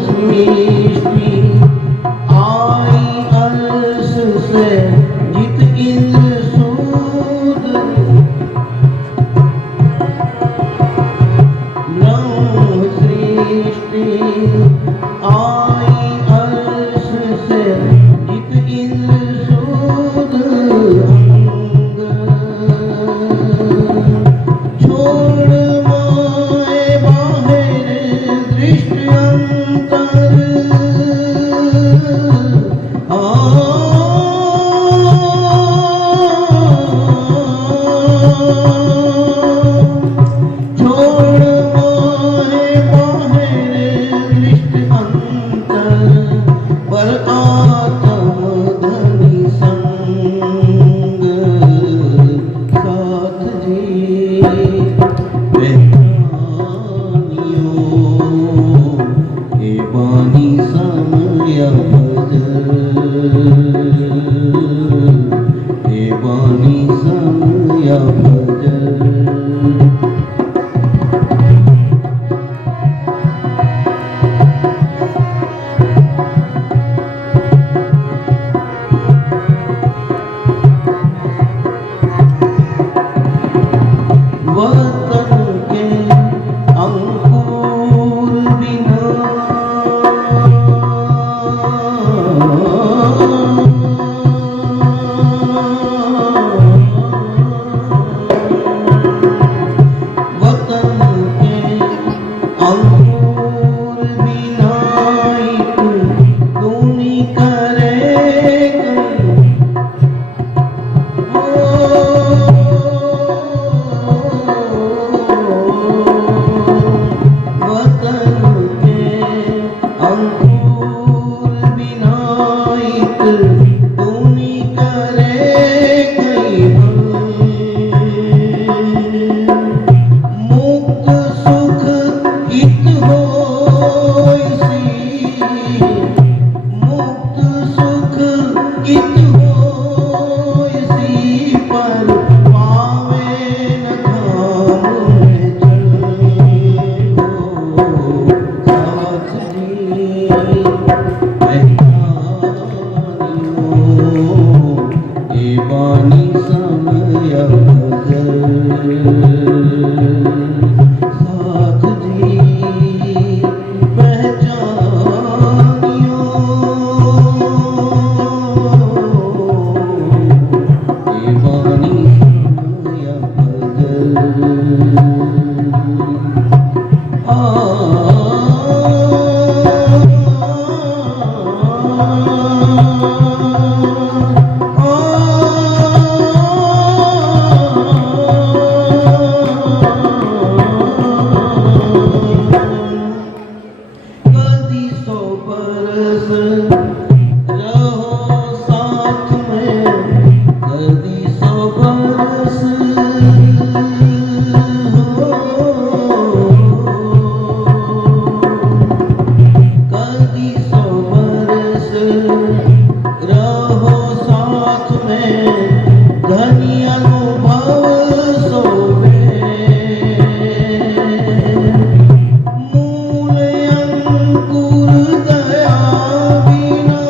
सृष्टि आई अर्श से जित इंद्र सूद नौ सृष्टि आई अर्श से जित इंद्र सूद अंग छोड़ माए बाहर दृष्टि अंतर छोड़ माए बाहर दृष्टि अंतर पर आत्म धनी संग साथ जी हे बानी समय भजन हे बानी समय भजन वतन के अंकुर बिना वतन के अंकुर बिना एक दूनी करे वतन के अंकुर बिना एक दूनी करे कई मुक्त सुख हित होइसी मुक्त सुख हित होइसी पर पावे न धाम में चलो साथ जी हे बानी समय भजन साथ जी पहचानियो हे बानी समय भजन कदी 100 बरस रहो साथ में कदी 100 बरस कदी 100 बरस रहो साथ में धनी अनुभव सोवे मूल अंकुर दया बिना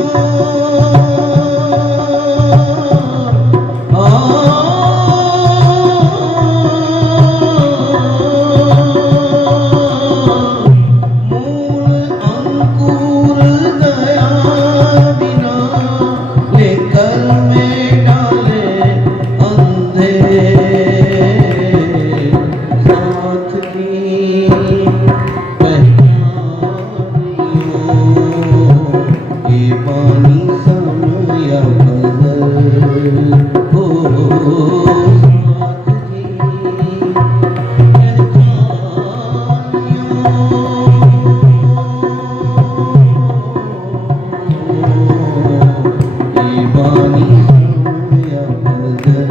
मूल अंकुर दया बिना लेकर में डाले अंधे साथ की हे बानी समय भजन हो साथ जी हे बानी समय भजन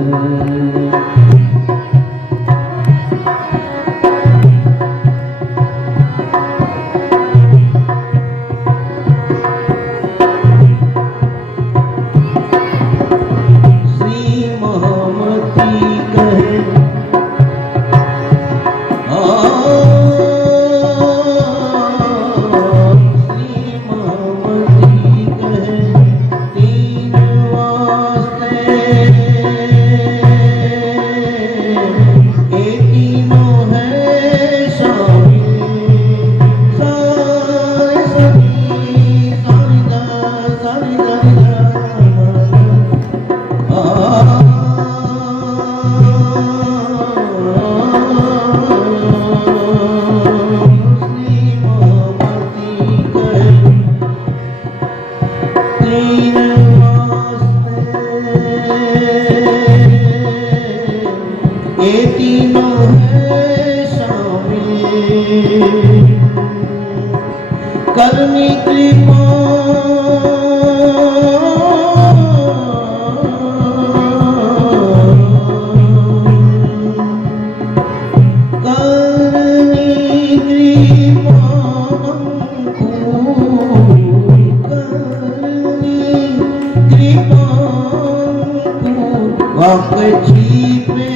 श्री वक्त छिपे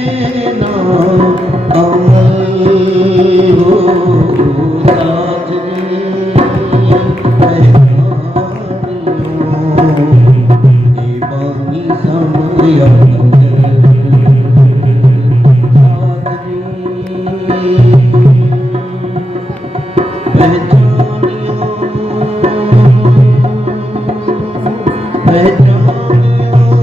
ना अमल हो साजनी पहचानियो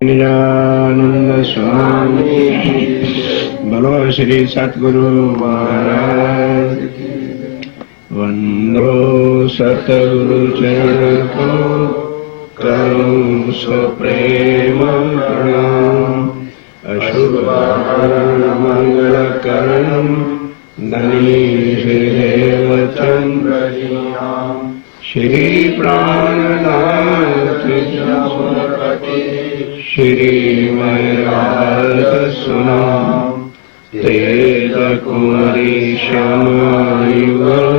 दीवानी समय श्री सतगुरु महाराज वंदो सतगुरु चरण को करूं सो प्रेम प्रणाम अशुभ मंगल करण धनी श्रीदेव चंद्र श्री प्राणनाथ श्री मैरात सुना तेज कुमारी श्यामायुगल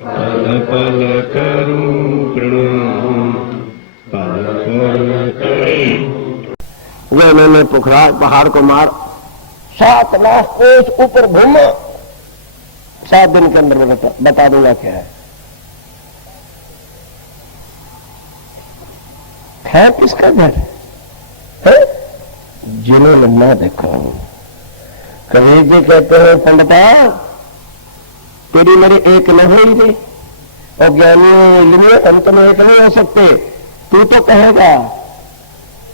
पल पल करूं प्रणाम पल पल करूं। वे मैंने पुखराज पहाड़ को मार 7 लाख कोस ऊपर घूमा 7 दिन के अंदर बता दूंगा क्या है किसका घर है जिन्होंने ना देखा। कबीर जी कहते हैं पंडिता तेरी मेरी एक न हुई रे और ज्ञानी इल्मी हम तो एक नहीं हो सकते। तू तो कहेगा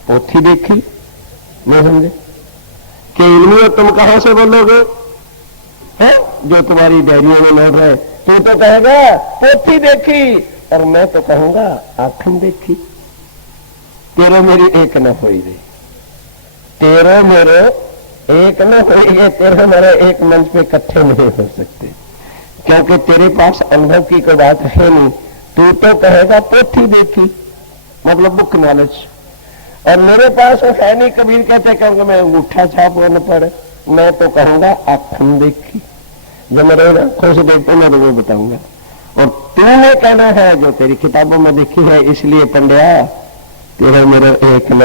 पोथी देखी नहीं समझे कि इल्मी तुम कहां से बोलोगे है जो तुम्हारी डायरियों में लौट रहे। तू तो कहेगा पोथी देखी और मैं तो कहूंगा आंखें देखी। तेरे मेरी एक न हुई रे तेरे मेरे एक न होइए तेरे मेरे एक मंच पे इकट्ठे नहीं हो सकते क्योंकि तेरे पास अनुभव की कोई बात है नहीं। तू तो कहेगा पोथी देखी मतलब बुक नॉलेज और मेरे पास वो है नहीं। कबीर कहते क्योंकि मैं अंगूठा छाप न पड़े मैं तो कहूंगा आंखों देखी जो मेरे आंखों से देखते मैं तो वो बताऊंगा और तूने कहना है जो तेरी किताबों में देखी है। इसलिए पंड्या तेरा मेरा एक न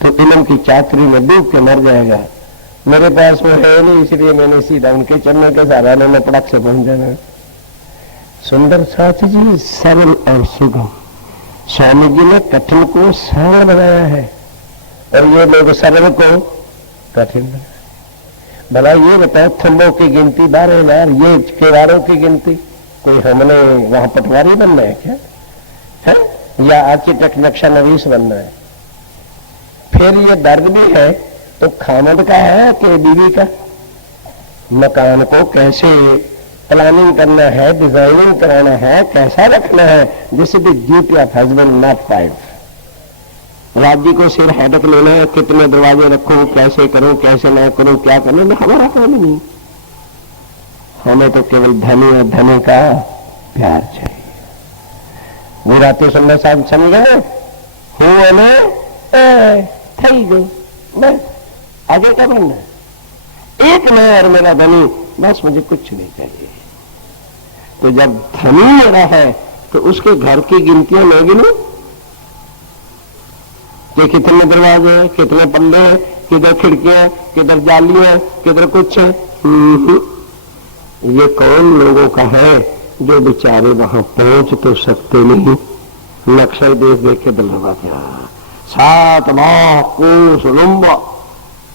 तो इलम की चाकरी में डूब के मर जाएगा। मेरे पास वो है नहीं इसलिए मैंने सीधा उनके चरणों के सहारे में पड़क से पहुंच जाना। सुंदर साथ जी सरल और सुगम स्वामी जी ने कठिन को सरल बनाया है और ये लोग सरल को कठिन बनाया। भला ये बताओ थंबों की गिनती 12,000 ये केवाड़ों की गिनती कोई हमने वहां पटवारी बनना है क्या है या आर्किटेक्ट नक्शा नवीस बनना है। फिर ये दर्द भी है तो खामद का है कि बीवी का। मकान को कैसे प्लानिंग करना है डिजाइनिंग कराना है कैसा रखना है this is the duty of husband not wife. राज्य को सिर हेडक लेना है कितने दरवाजे रखूं कैसे करूं कैसे ना करूं क्या करना में हमारा काम नहीं। हमें तो केवल धनी और धनी का प्यार चाहिए। वो रातें सुनना साहब समझ गए हूं थी गो बस आगे क्या बनना एक मैं और मेरा धनी बस मुझे कुछ नहीं चाहिए। तो जब धनी मेरा है तो उसके घर की गिनतियां मैं गिनूं कि कितने दरवाजे हैं कितने पल्ले हैं किधर खिड़कियां किधर जालियां किधर कुछ है। ये कौन लोगों का है जो बेचारे वहां पहुंच तो सकते नहीं। नक्शा देख देख के दलवा दिया 7 लाख कोस लंबा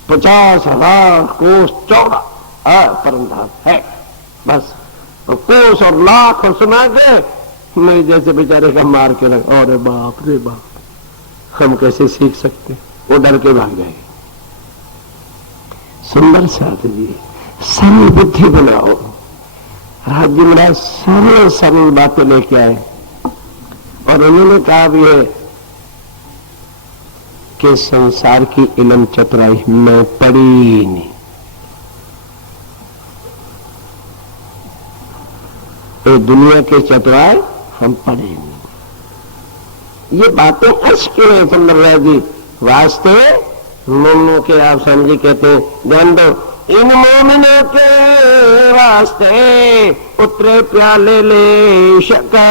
50,000 कोस चौड़ा परंधा है बस। और कोस और लाख और सुना के मेरे जैसे बेचारे का मार के लगा, अरे बाप रे बाप, हम कैसे सीख सकते। वो डर के भाग गए। सुंदर साथ जी, सरल बुद्धि बनाओ। राज्य बड़ा सरल सरल बातें लेके आए और उन्होंने कहा भी है कि संसार की इलम चतुराई मैं पढ़ी ही नहीं। तो दुनिया के चतुराई हम पढ़े नहीं। ये बातें अर्श क्यों है सुंदरराज जी? वास्ते मोमनों के, आप समझी कहते हैं, ध्यान दो, इन मोमिनों के वास्ते उतरे प्याले ले शका।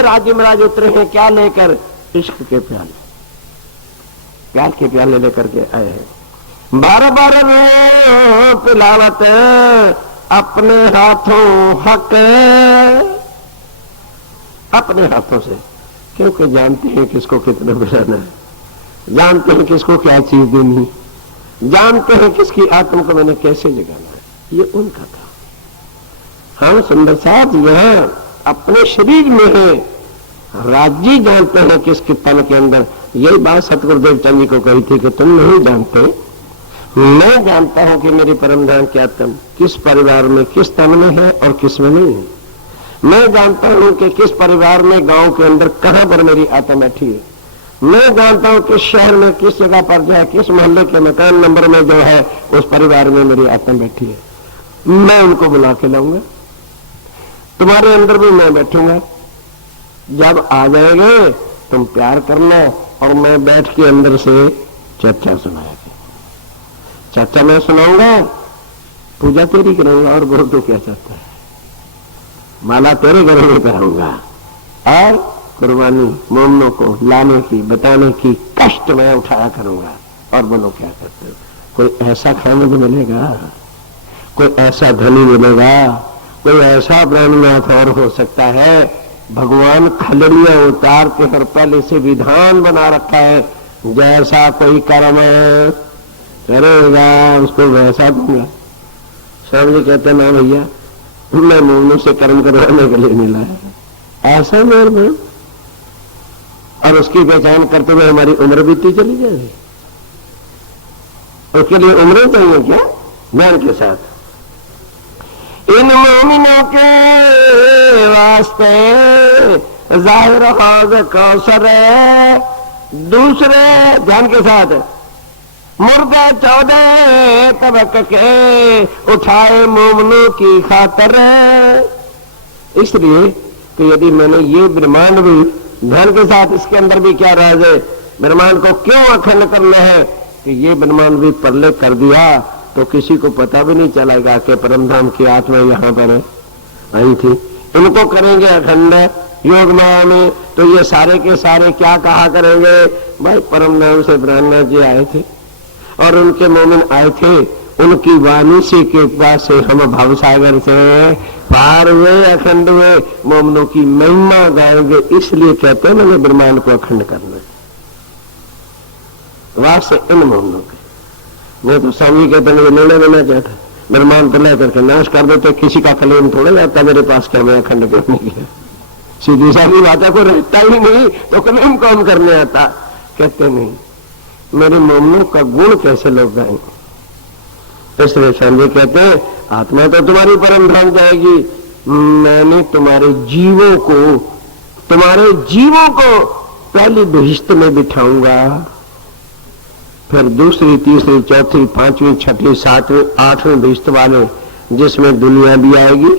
राजी महाराज उतरे हैं क्या लेकर? इश्क के प्याले, प्यार के प्याले लेकर के आए हैं। 12 पिलावत अपने हाथों हक, अपने हाथों से, क्योंकि जानते हैं किसको कितना पिलाना है, जानते हैं किसको क्या चीज देनी, जानते हैं किसकी आत्मा को मैंने कैसे जगाना है। ये उनका था। हम सुंदर साथ यहां अपने शरीर में है, राज्य जानते हैं किसके तन के अंदर। यही बात सतगुरुदेव चंद जी को कही थी कि तुम नहीं जानते, मैं जानता हूं कि मेरी परम धाम की आत्मा किस परिवार में, किस तन में है और किस में नहीं है। मैं जानता हूं कि किस परिवार में, गांव के अंदर कहां पर मेरी आत्मा बैठी है। मैं जानता हूं किस शहर में, किस जगह पर जो है, किस मोहल्ले के मकान नंबर में जो है, उस परिवार में मेरी आत्मा बैठी है। मैं उनको बुला के लाऊंगा, तुम्हारे अंदर भी मैं बैठूंगा। जब आ जाएंगे तुम प्यार करना और मैं बैठ के अंदर से चर्चा सुनाएगी। चर्चा मैं सुनाऊंगा, पूजा तेरी करूंगा, और बोल तो क्या चाहता है, माला तेरे घर में पहनूंगा, और कुर्बानी मोमनों को लाने की, बताने की कष्ट मैं उठाया करूंगा। और बोलो क्या करते हो? कोई ऐसा खाना भी मिलेगा, कोई ऐसा धनी मिलेगा, कोई ऐसा ब्रह्मनाथ और हो सकता है। भगवान खलड़ियां उतार के हर पहले से विधान बना रखा है, जैसा कोई कर्म करेगा उसको वैसा दूंगा। स्वामी जी कहते ना भैया, मैं मोमनों से कर्म करवाने के लिए मिला है, ऐसा मेरे में। और उसकी पहचान करते हुए हमारी उम्र बीती चली जाएगी। उसके लिए उम्रें चाहिए क्या? ज्ञान के साथ। इन मोमिनों के वास्ते जाहिर हौज कौसर, दूसरे ध्यान के साथ मुर्गे 14 तबक के उठाए मोमनों की खातर। इसलिए कि यदि मैंने ये ब्रह्मांड भी ध्यान के साथ, इसके अंदर भी क्या राज है, ब्रह्मांड को क्यों अखंड करना है कि ये ब्रह्मांड भी परले कर दिया तो किसी को पता भी नहीं चलेगा कि परमधाम की आत्मा यहां पर आई थी। इनको करेंगे अखंड योग माया में, तो ये सारे के सारे क्या कहा करेंगे? भाई परमधाम से ब्रह्मनाथ जी आए थे और उनके मोमिन आए थे, उनकी वाणी से कृपा से हम भवसागर से पार हुए, अखंड हुए, मोमनों की महिमा गाएंगे। इसलिए कहते हैं मैंने ब्रह्मांड को अखंड करना है, वास इन मोमनों के। मैं तो स्वामी कहते हैं निर्णय लेना चाहता, ब्रह्मांड को लेकर के नाश कर देते, किसी का क्लेम थोड़ा जाता मेरे पास क्या मैं अखंड करने की। सीधी साधी बात है, कोई रहता ही नहीं तो क्लेम कौन करने आता? कहते नहीं, मेरे मोमनों का गुण कैसे लोग गाएंगे। इसलिए स्वामी कहते हैं आत्मा तो तुम्हारी परम धाम जाएगी, मैंने तुम्हारे जीवों को पहली बहिश्त में बिठाऊंगा, फिर दूसरी, तीसरी, चौथी, पांचवी, छठी, सातवीं, आठवीं बहिश्त वाले, जिसमें दुनिया भी आएगी,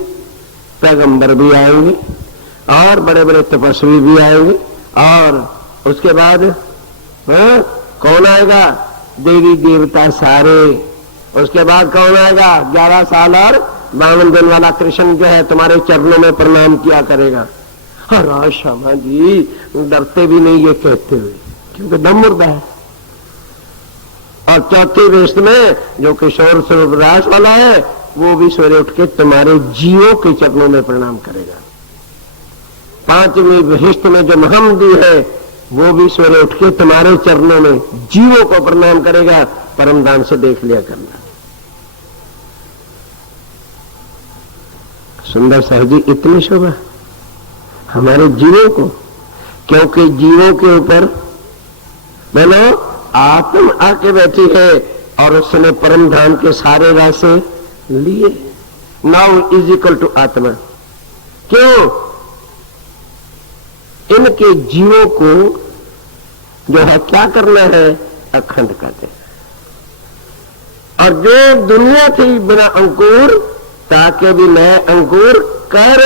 पैगंबर भी आएंगे और बड़े बड़े तपस्वी भी आएंगे। और उसके बाद कौन आएगा? देवी देवता सारे। उसके बाद कौन आएगा? 11 साल और 52 दिन वाला कृष्ण जो है तुम्हारे चरणों में प्रणाम किया करेगा। हाँ श्यामा जी डरते भी नहीं ये कहते हुए, क्योंकि दम मुर्दा है। और चौथी वेस्ट में जो किशोर स्वरूप रास वाला है, वो भी सवेरे उठ के तुम्हारे जीवों के चरणों में प्रणाम करेगा। पांचवी बहिश्त में जो महमदी है, वो भी सवेरे उठ के तुम्हारे चरणों में जीवों को प्रणाम करेगा। परमदान से देख लिया करना। सुंदर साहब जी इतनी शोभा, हमारे जीवों को, क्योंकि जीवों के ऊपर मैंने आत्म आके बैठी है और उसने परम धाम के सारे रास्ते लिए। नाउ इज इक्वल टू आत्मा। क्यों? इनके जीवों को जो है क्या करना है? अखंड करते। और जो दुनिया थी बिना अंकुर, ताकि भी नए अंकुर कर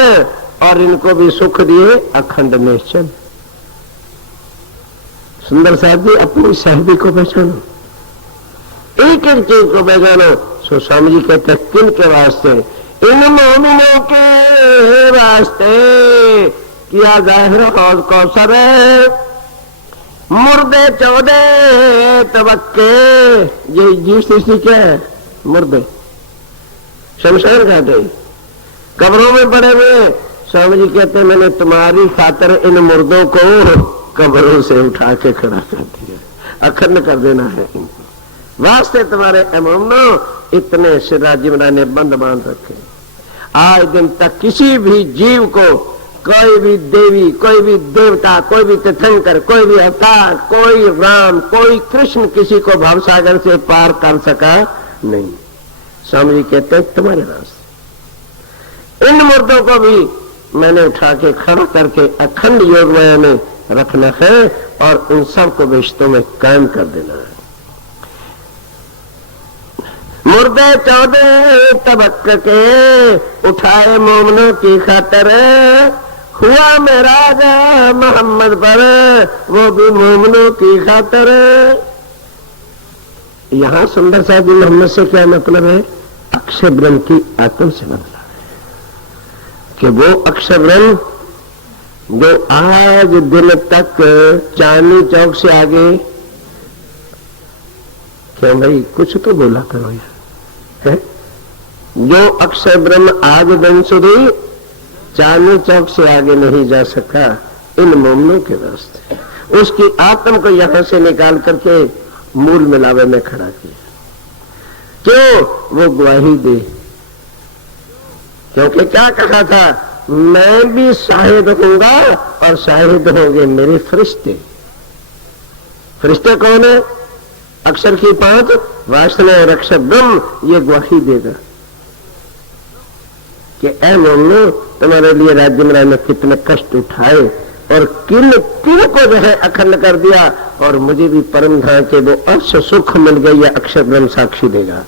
और इनको भी सुख दिए अखंड निश्चल। सुंदर साहब जी, अपनी साहिबी को पहचानो, एक एक चीज को पहचानो। सो स्वामी जी कहते हैं किन के वास्ते? इन मोमिनों के वास्ते किया जाहिर हौज कौसर, मुर्दे 14 तबक्के। ये जीव सृष्टि क्या है? मुर्दे, शमशान घाटे, कब्रों में पड़े हुए। स्वामी जी कहते हैं मैंने तुम्हारी खातर इन मुर्दों को कब्रों से उठा के खड़ा कर दिया, अखंड कर देना है इनको। वास्ते तुम्हारे मोमनो इतने सिराजिमरा ने बंद बांध रखे। आज दिन तक किसी भी जीव को, कोई भी देवी, कोई भी देवता, कोई भी तीर्थंकर, कोई भी अवतार, कोई राम, कोई कृष्ण किसी को भवसागर से पार कर सका नहीं। स्वामी जी कहते हैं तुम्हारे रास्ते इन मुर्दों को भी मैंने उठा के खड़ा करके अखंड योग में रखना है और उन सबको रिश्तों में कायम कर देना है। मुर्दे 14 तबक के उठाए मोमनों की खातर, हुआ मेरा मोहम्मद पर वो भी मोमनों की खातर। यहां सुंदर साहब जी मोहम्मद से क्या मतलब है? अक्षर ब्रह्म की आत्म से मतलब है कि वो अक्षर ब्रह्म जो आज दिन तक चांदनी चौक से आगे, क्यों भाई कुछ तो बोला करो यार, है? जो अक्षर ब्रह्म आज दिन सुधी चांदनी चौक से आगे नहीं जा सका, इन मोमनों के रास्ते उसकी आत्म को यहां से निकाल करके मूल मिलावे में खड़ा किया। क्यों? वो गवाही दे। क्योंकि क्या कहा था? मैं भी शाहिद होऊंगा और शाहिद होंगे मेरे फरिश्ते। फरिश्ते कौन है? अक्षर की 5 वासना और अक्षर ब्रह्म, ये गवाही देगा कि ऐ मोमनो तुम्हारे लिए राज्य में कितने कष्ट उठाए और किन किन को जो है अखंड कर दिया, और मुझे भी परम धाम के वो अर्श सुख मिल गई। है अक्षर ब्रह्म साक्षी देगा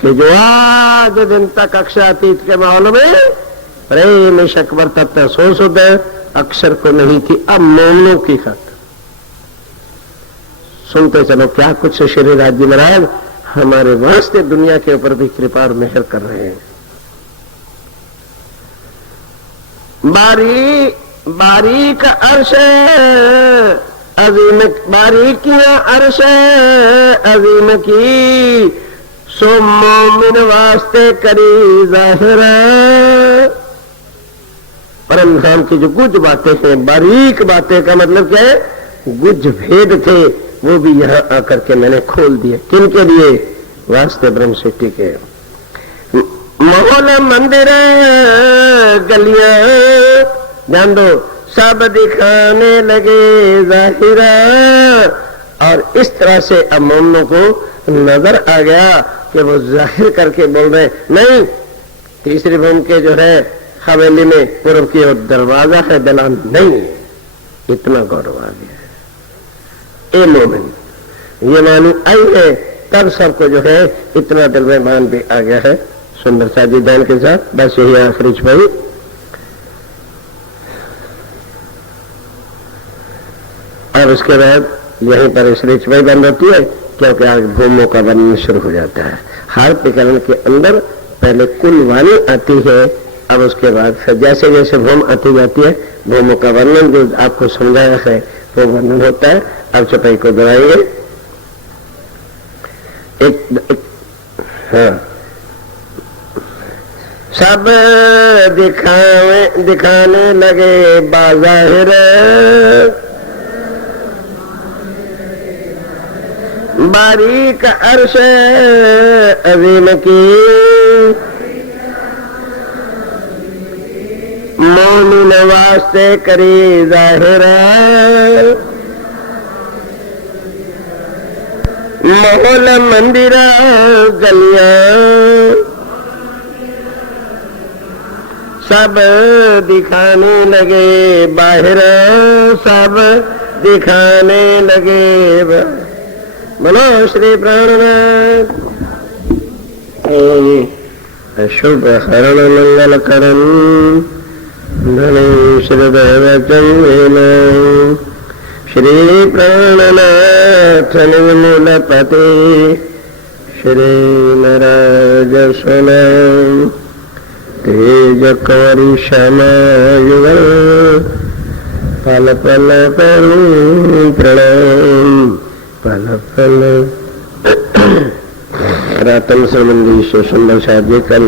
कि जो आज दिन तक अक्षरातीत के माहौल में प्रेम शक्वर तत्व सो सुध अक्षर को नहीं थी, अब मोमनों की खातिर। सुनते चलो क्या कुछ श्री राज्य महाराज हमारे वास्ते दुनिया के ऊपर भी कृपा और मेहर कर रहे हैं। बारीक अर्श अजीम, बारीकियां अर्श अजीम की, सो मोमिन वास्ते करी जाहिर। परम धाम की जो गुज बातें हैं, बारीक बातें का मतलब क्या है? गुज भेद थे, वो भी यहां आकर के मैंने खोल दिए। किन के लिए? वास्ते ब्रह्म सृष्टि के। मोहल्ला मंदिर गलियां ध्यान दो, सब दिखाने लगे जाहिरा। और इस तरह से अब मोमनों को नजर आ गया कि वो जाहिर करके बोल रहे नहीं, तीसरी भूमि के जो है हवेली में पूर्व की ओर दरवाजा है, दलान नहीं है। इतना गौरव आ गया है। ए मोमिन, ये मानी आई है तब सबको जो है इतना दिल में मान भी आ गया है। सुंदर साजी ध्यान के साथ बस यही आखिरी छुपाई। और उसके बाद यहीं पर इसलिए छुपाई बंद होती है क्योंकि आज भूमों का वर्णन शुरू हो जाता है। हर प्रकरण के अंदर पहले कुल वाणी आती है, अब उसके बाद जैसे जैसे भूम आती जाती है भूमों का वर्णन जो आपको समझाया है वो वर्णन होता है। अब छुपाई को दोहराएंगे। हाँ, सब दिखाने लगे बाज़ाहिर, बारीक अर्श अज़ीम की, मोमिन वास्ते करी जाहिर, महल मंदिर गलियां सब दिखाने लगे बाहर, सब दिखाने लगे। बोलो श्री प्राणनाथ। शुभ हरण मंगल करम धनेश देवचंद्रेन, श्री प्राणनाथ निर्मूलपते श्री नराज सुन तेज कौरी श्यामा युगल, पल पल करूं प्रणाम पल पल। रातम संबंधी से सुंदर साहब जी कल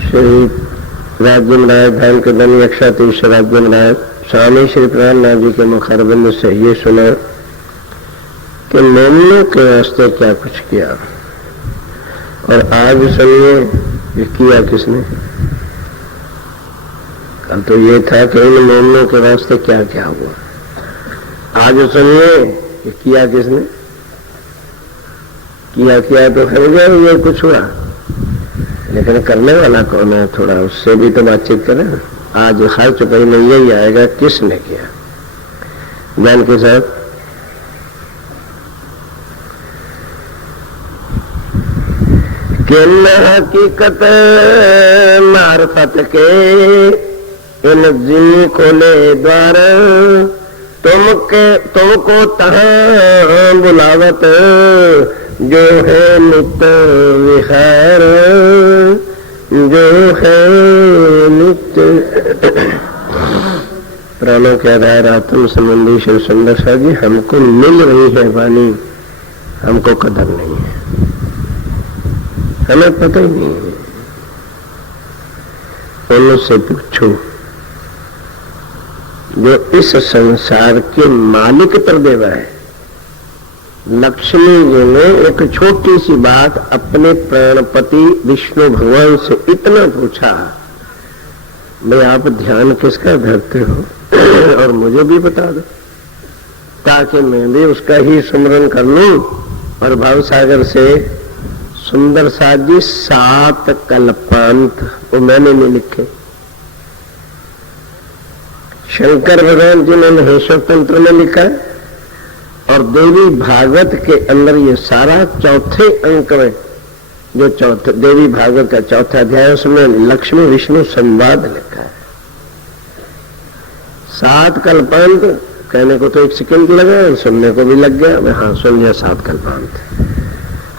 श्री राज्य महाराज धाम के धन यक्षातीश राज्य महाराज स्वामी श्री प्राणनाथ जी के मुखारबिंद से ये सुना कि मोमनों के वास्ते क्या कुछ किया, और आज सुनिए ये किया किसने। कल तो ये था कि इन मोमनों के वास्ते क्या क्या हुआ, आज सुनिए ये किया किसने। किया तो समझे ये कुछ हुआ, लेकिन करने वाला कौन है, थोड़ा उससे भी तो बातचीत करें। आज हर चुपाई में यही आएगा किसने किया, ज्ञान के साथ। किन हकीकत मार्फत के इन जी खोले द्वार, तुमको तहां बुलावत जो है नित्य विहार, जो है नित्य। प्राणों के आधार आत्म संबंधी श्री सुंदर सा जी हमको मिल रही है वाणी, हमको कदर नहीं है, हमें पता ही नहीं है। उनसे पूछो जो इस संसार के मालिक प्रदेवा है। लक्ष्मी जी ने एक छोटी सी बात अपने प्राणपति विष्णु भगवान से इतना पूछा, मैं आप ध्यान किसका धरते हो और मुझे भी बता दो, ताकि मैं भी उसका ही सुमरन कर लूं। और भावसागर से सुंदर साथ जी 7 कल्पांत वो मैंने नहीं लिखे, शंकर भगवान जी ने महेश्वर तंत्र में लिखा, और देवी भागवत के अंदर ये सारा चौथे अंक में जो चौथे देवी भागवत का चौथा अध्याय उसमें लक्ष्मी विष्णु संवाद लिखा है। 7 कल्पांत कहने को तो 1 सेकंड लगा, सुनने को भी लग गया। मैं हाँ सुन लिया 7 कल्पांत।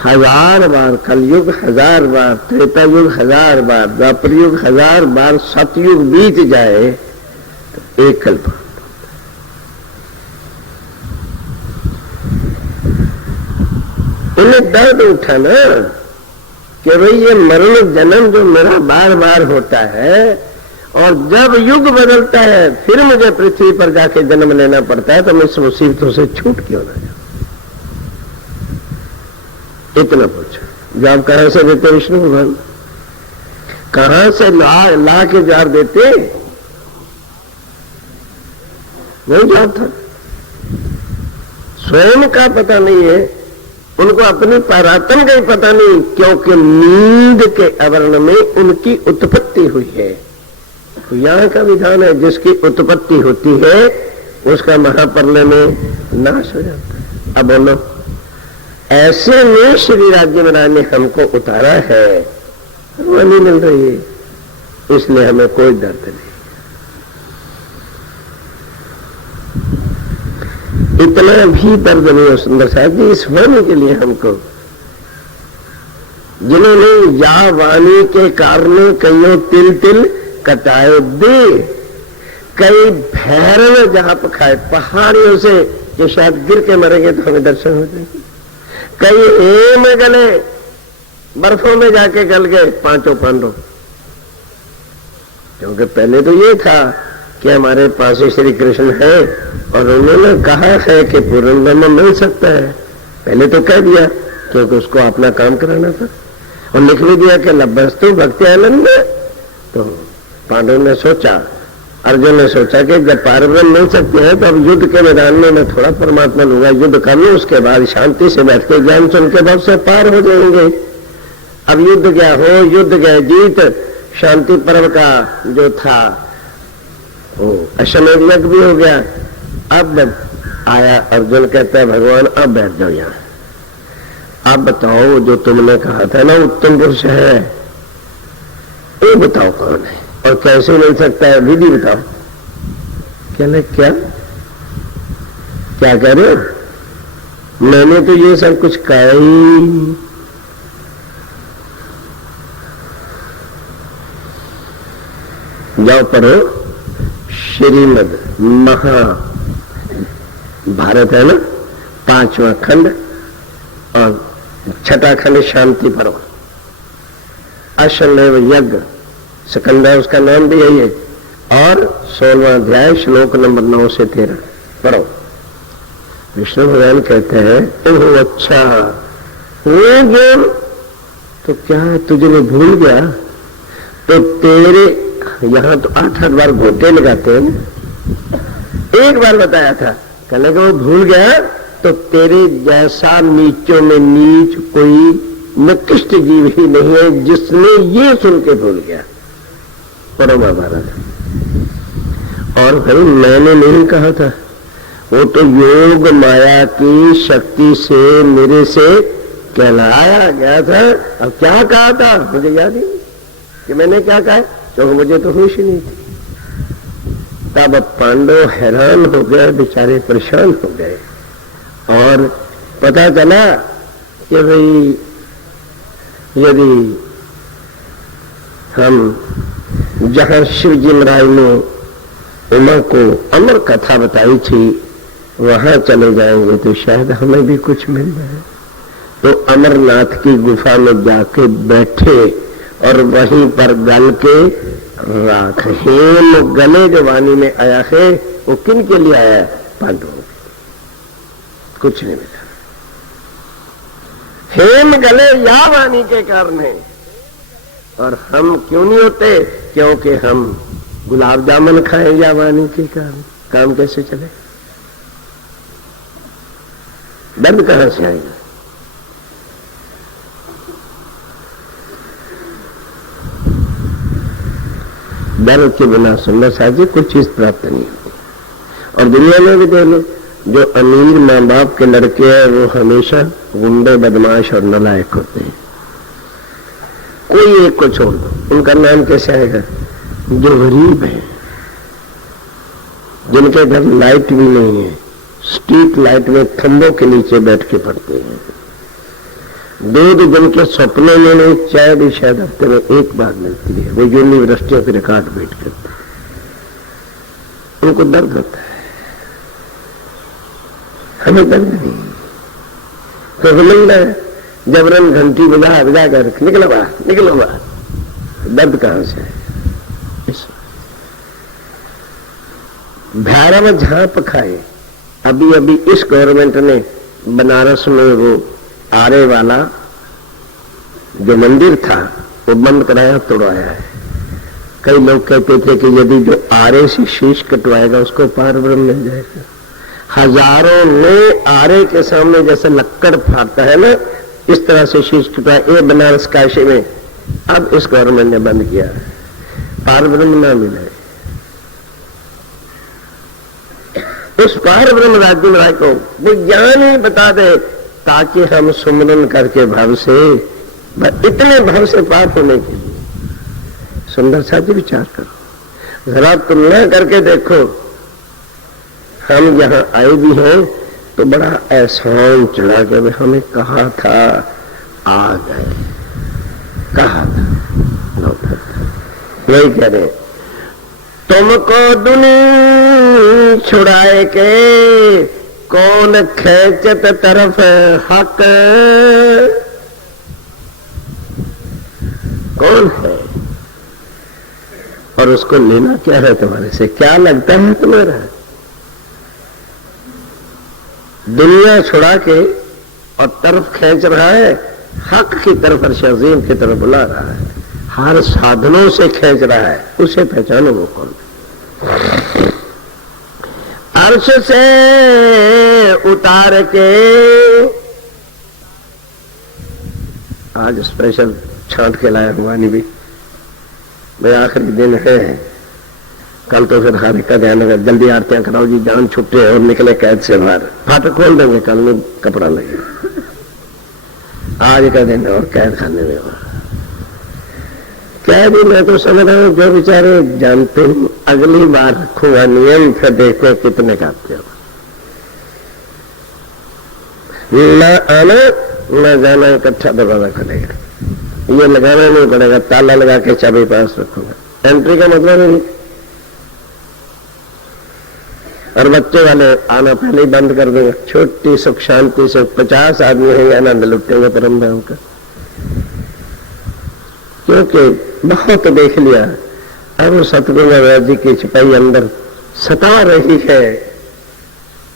1000 बार कलयुग, 1000 बार त्रेता युग, 1000 बार द्वापर युग, 1000 बार सतयुग बीत जाए तो 1 कल्पांत। उन्हें दर्द उठा ना कि भाई ये मरण जन्म जो मेरा बार बार होता है, और जब युग बदलता है फिर मुझे पृथ्वी पर जाके जन्म लेना पड़ता है, तो मैं इस मुसीबतों से छूट क्यों ना जाऊं। इतना पूछा। जवाब कहां से देते विष्णु भगवान, कहां से ला के जवाब देते, नहीं जवाब था। स्वयं का पता नहीं है उनको, अपनी परात्म का ही पता नहीं, क्योंकि नींद के आवरण में उनकी उत्पत्ति हुई है। तो यहाँ का विधान है जिसकी उत्पत्ति होती है उसका महाप्रलय में नाश हो जाता है। अब बोलो, ऐसे में श्री राज्य महाराज ने हमको उतारा है, वो नहीं मिल रही है, इसलिए हमें कोई दर्द नहीं। इतना भी दर्द नहीं हो सुंदर साहब जी इस वाणी के लिए हमको, जिन्होंने या वाणी के कारण कईयों तिल तिल कटाए दे, कई भैरव जहां पर खाए पहाड़ियों से जो शायद गिर के मरेंगे तो हमें दर्शन हो जाएंगे, कई हेम गले बर्फों में जाके गल गए 5 पांडव। क्योंकि पहले तो ये था कि हमारे पास ही श्री कृष्ण है और उन्होंने कहा है कि पूर्ण ब्रह्म मिल सकता है, पहले तो कह दिया क्योंकि उसको अपना काम कराना था, और लिख भी दिया कि लभस्तु भक्ति आनंद। तो पांडव ने सोचा अर्जुन ने सोचा कि जब पारब्रह्म मिल सकते हैं तो अब युद्ध के मैदान में मैं थोड़ा परमात्मा लूंगा, युद्ध कर लूं, उसके बाद शांति से बैठ के ज्ञान सुन के बहुत से पार हो जाएंगे। अब युद्ध क्या हो, युद्ध गए जीत, शांति पर्व का जो था वो अश्वमेध यज्ञ भी हो गया। अब आया अर्जुन, कहता है भगवान अब बैठ जाओ यहाँ, आप बताओ जो तुमने कहा था ना उत्तम पुरुष है, ये बताओ कौन है और कैसे मिल सकता है, विधि बताओ। कहने क्या क्या कह रहे हो, मैंने तो ये सब कुछ कहा ही। जाओ पढ़ो श्रीमद् महाभारत है ना, 5वां खंड और 6ठा खंड शांति पर्व, अश्वमेध यज्ञ सिकंदर उसका नाम भी यही है, और 16वां अध्याय श्लोक नंबर 9 से 13 पढ़ो। विष्णु भगवान कहते हैं ओह अच्छा वो ज्ञान तो क्या तुझे मैं भूल गया, तो तेरे यहां तो 8-8 बार घोटे लगाते हैं, एक बार बताया था, कहने का वो भूल गया तो तेरे जैसा नीचों में नीच कोई निकृष्ट जीव ही नहीं है जिसने ये सुन के भूल गया। पढ़ो महाभारत। और भाई मैंने नहीं कहा था, वो तो योग माया की शक्ति से मेरे से कहलाया गया था। अब क्या कहा था मुझे याद ही नहीं कि मैंने क्या कहा, क्योंकि मुझे तो होश ही नहीं थी। तब पांडव हैरान हो गए, बेचारे परेशान हो गए, और पता चला कि भाई यदि हम जहां शिव जी महाराज ने उमा को अमर कथा बताई थी वहां चले जाएंगे तो शायद हमें भी कुछ मिल जाए। तो अमरनाथ की गुफा में जाके बैठे और वहीं पर गल के राख हेम गले जो वाणी में आया है वो किन के लिए आया है, पांडवों। कुछ नहीं मिला। हेम गले या वाणी के कारण है, और हम क्यों नहीं होते, क्योंकि हम गुलाब जामुन खाए या वाणी के कारण। काम कैसे चले, दर्द कहां से आएगा। दर्द के बिना सुंदर साजी कोई चीज प्राप्त नहीं होती। और दुनिया में भी देख लो, जो अमीर माँ बाप के लड़के हैं वो हमेशा गुंडे बदमाश और नालायक होते हैं। कोई एक को छोड़ दो, उनका नाम कैसे आएगा। जो गरीब है, जिनके घर लाइट भी नहीं है, स्ट्रीट लाइट में खंभों के नीचे बैठ के पढ़ते हैं, दूध जिनके सपनों में नहीं, चाय भी शायद हफ्ते में एक बार मिलती है, वो यूनिवर्सिटियों के रिकॉर्ड बैठ करते, उनको दर्द होता है, हमें दर्द नहीं। तो मिल रहा है जबरन घंटी बजा बजा कर निकलो बाहर, निकलो बाहर, दर्द कहां से है। भैरव झांप खाए। अभी अभी इस गवर्नमेंट ने बनारस में वो आरे वाला जो मंदिर था वो बंद कराया, तोड़वाया है। कई लोग कहते थे कि यदि जो आरे से शीश कटवाएगा उसको पार ब्रह्म मिल जाएगा। हजारों ने आरे के सामने जैसे लक्कड़ फाड़ता है ना, इस तरह से शीश कटवाया। ये बनारस काशी में अब इस गवर्नमेंट ने बंद किया, पार ब्रह्म ना मिले। उस पार ब्रह्म राज्य में को वो ज्ञान ही बता दे, ताकि हम सुमरन करके भाव से, इतने भाव से पार होने के लिए सुंदर सा जी विचार करो, जरा तुलना करके देखो। हम यहाँ आए भी हैं तो बड़ा एहसान चढ़ा के हमें कहा था, आ गए, कहा था, नहीं कह रहे तुमको दुनिया छुड़ाए के कौन खेचत तरफ हक। कौन है और उसको लेना क्या है तुम्हारे से, क्या लगता है तुम्हारा। दुनिया छुड़ा के और तरफ खींच रहा है, हक की तरफ, अर्श-ए-अज़ीम की तरफ बुला रहा है, हर साधनों से खींच रहा है। उसे पहचानो वो कौन। अर्श से उतार के, आज स्पेशल छांट के लाया हुआ नहीं भी भाई, आखिरी दिन है, कल तो फिर हर एक का ध्यान रखा, जल्दी आरतियां कराओ जी, जान छुट्टे और निकले कैद से बाहर, फाटक खोल देंगे, कल में कपड़ा लगे, आज का दिन और कैद खाने में कैद ही। मैं तो समझ रहा हूँ जो बेचारे जानते हैं, अगली बार रखूंगा नियम, फिर देखो कितने काटते हो, न आना न जाना इकट्ठा दरवाजा खुलेगा, ये लगाना नहीं पड़ेगा, ताला लगा के चाबी पास रखूंगा, एंट्री का मतलब नहीं। और बच्चे वाले आना पहले ही बंद कर देंगे, छोटी सुख शांति से 50 आदमी है, आनंद लुटेंगे परम धाम का, क्योंकि बहुत देख लिया। अब सतगुरु महाराज जी की छिपाई अंदर सता रही है,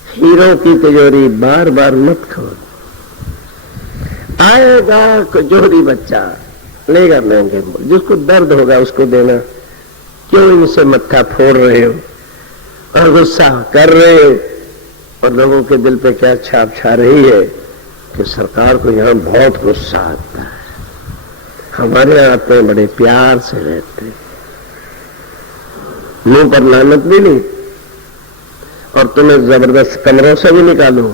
हीरों की तिजोरी बार बार मत खोल, आएगा जोड़ी बच्चा लेगा महंगे, जिसको दर्द होगा उसको देना, क्यों इनसे मत्था फोड़ रहे हो और गुस्सा कर रहे हो। और लोगों के दिल पे क्या छाप छा रही है कि सरकार को यहाँ बहुत गुस्सा आता है, हमारे यहाँ आते हैं बड़े प्यार से रहते, मुंह पर लानत भी नहीं, और तुम्हें जबरदस्त कमरों से भी निकालो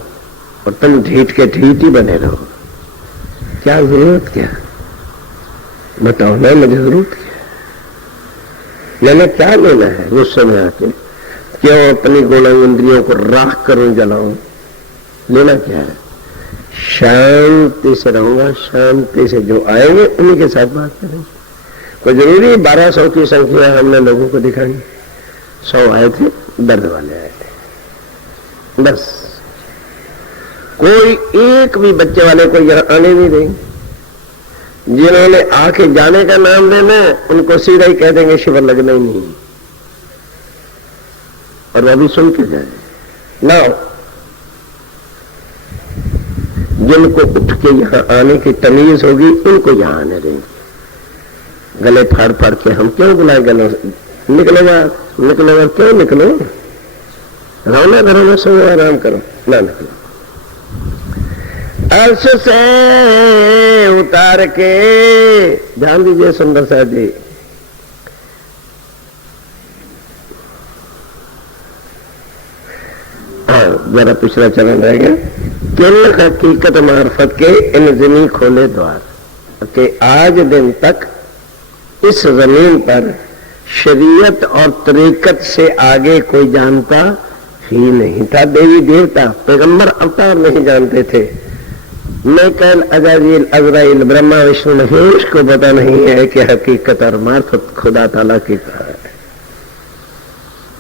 और तुम ढीठ के ढीठ ही बने रहो। क्या जरूरत, क्या बताओ ना, मुझे जरूरत क्या, मैंने क्या लेना है गुस्से में आके, क्यों अपनी गुण इंद्रियों को राख करूं जलाऊं, लेना क्या है? शांति से रहूंगा, शांति से जो आएंगे उन्हीं के साथ बात करेंगे। कोई जरूरी 1200 की संख्या हमने लोगों को दिखाई, 100 आए थे, दर्द वाले आए थे, बस कोई एक भी बच्चे वाले को यहां आने नहीं देंगे। जिन्होंने आके जाने का नाम लेना उनको सीधा ही कह देंगे शिविर लगना ही नहीं, और वो भी सुन के जाए ना। जिनको उठ के यहां आने की तमीज होगी उनको यहां आने देंगे। गले फाड़ फाड़ के हम क्यों बुलाए, गलों निकलो बाहर, निकलो बाहर, क्यों निकलो, रोना घरों में सो आराम करो, ना निकलो। अर्श से उतार के, ध्यान दीजिए सुंदर साहब जी, जरा पिछला चरण रहेगा। किन हकीकत मार्फत के इन जमी खोले द्वार, कि आज दिन तक इस जमीन पर शरीयत और तरीकत से आगे कोई जानता ही नहीं था। देवी देवता पैगंबर अवतार नहीं जानते थे। मैकेल, अजाजील, अजराइल, ब्रह्मा, विष्णु, महेश को पता नहीं है कि हकीकत और मार्फत खुदा ताला की है।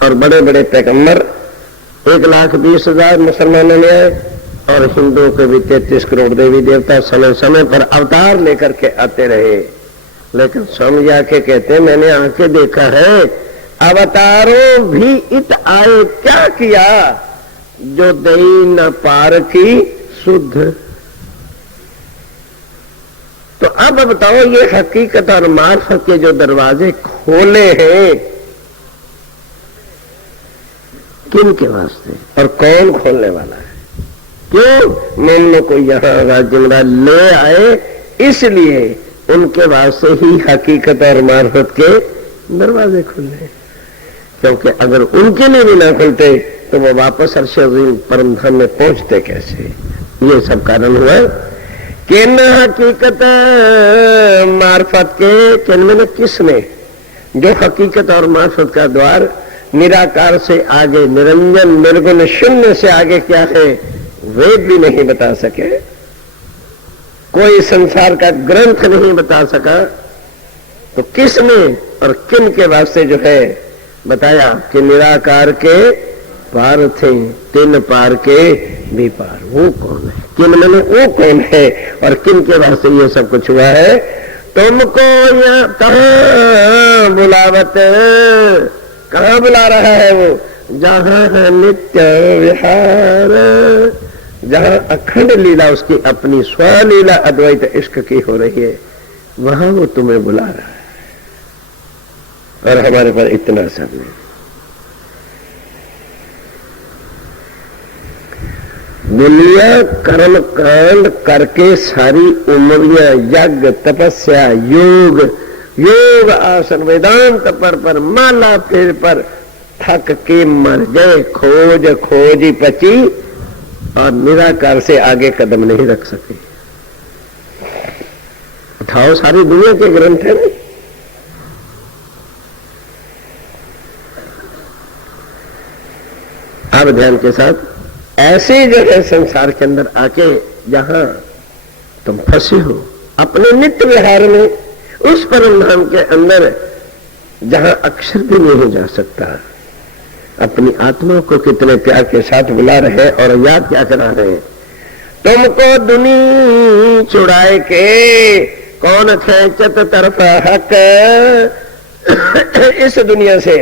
और बड़े बड़े पैगंबर 1,20,000 मुसलमानों में आए, और हिंदुओं के भी 33 करोड़ देवी देवता समय समय पर अवतार लेकर के आते रहे। लेकिन स्वामी आके कहते मैंने आके देखा है, अवतारों भी इत आए क्या किया, जो दई न पार की शुद्ध। तो अब बताओ, ये हकीकत और मार्फत के जो दरवाजे खोले हैं किन के वास्ते, और कौन खोलने वाला है? क्यों मैंने को यहाँ राजमरा ले आए, इसलिए उनके वास्ते ही हकीकत और मार्फत के दरवाजे खुले। क्योंकि अगर उनके लिए भी ना खुलते तो वो वापस अर्श अज़ीम परम धाम में पहुंचते कैसे? ये सब कारण हुआ कि न हकीकत मार्फत के, किन में किसने, जो हकीकत और मार्फत का द्वार निराकार से आगे, निरंजन निर्गुण शून्य से आगे क्या है वेद भी नहीं बता सके, कोई संसार का ग्रंथ नहीं बता सका, तो किसने और किन के वास्ते जो है बताया कि निराकार के पार थे, तीन पार के भी पार। वो कौन है? किन मैंने वो कौन है और किन के वास्ते ये सब कुछ हुआ है? तुमको यहाँ कहाँ बुलावत, कहाँ बुला रहा है वो? जहां है नित्य विहार, जहां अखंड लीला उसकी अपनी स्वलीला अद्वैत इश्क की हो रही है, वहां वो तुम्हें बुला रहा है। और हमारे पर इतना सब नहीं। दुनिया कर्म कांड करके सारी उम्रियां यज्ञ तपस्या योग योग आसन वेदांत पर माला फेर पर थक के मर गए। खोज खोज ही पची और निराकार से आगे कदम नहीं रख सके। उठाओ, सारी दुनिया के ग्रंथ है ना। अब ध्यान के साथ ऐसे जो है संसार के अंदर आके जहां तुम फंसे हो अपने नित्य विहार में, उस परम धाम के अंदर जहां अक्षर भी नहीं जा सकता, अपनी आत्मा को कितने प्यार के साथ बुला रहे हैं और याद क्या करा रहे हैं। तुमको दुनी छुड़ाए के कौन खेचत तरफा हक, इस दुनिया से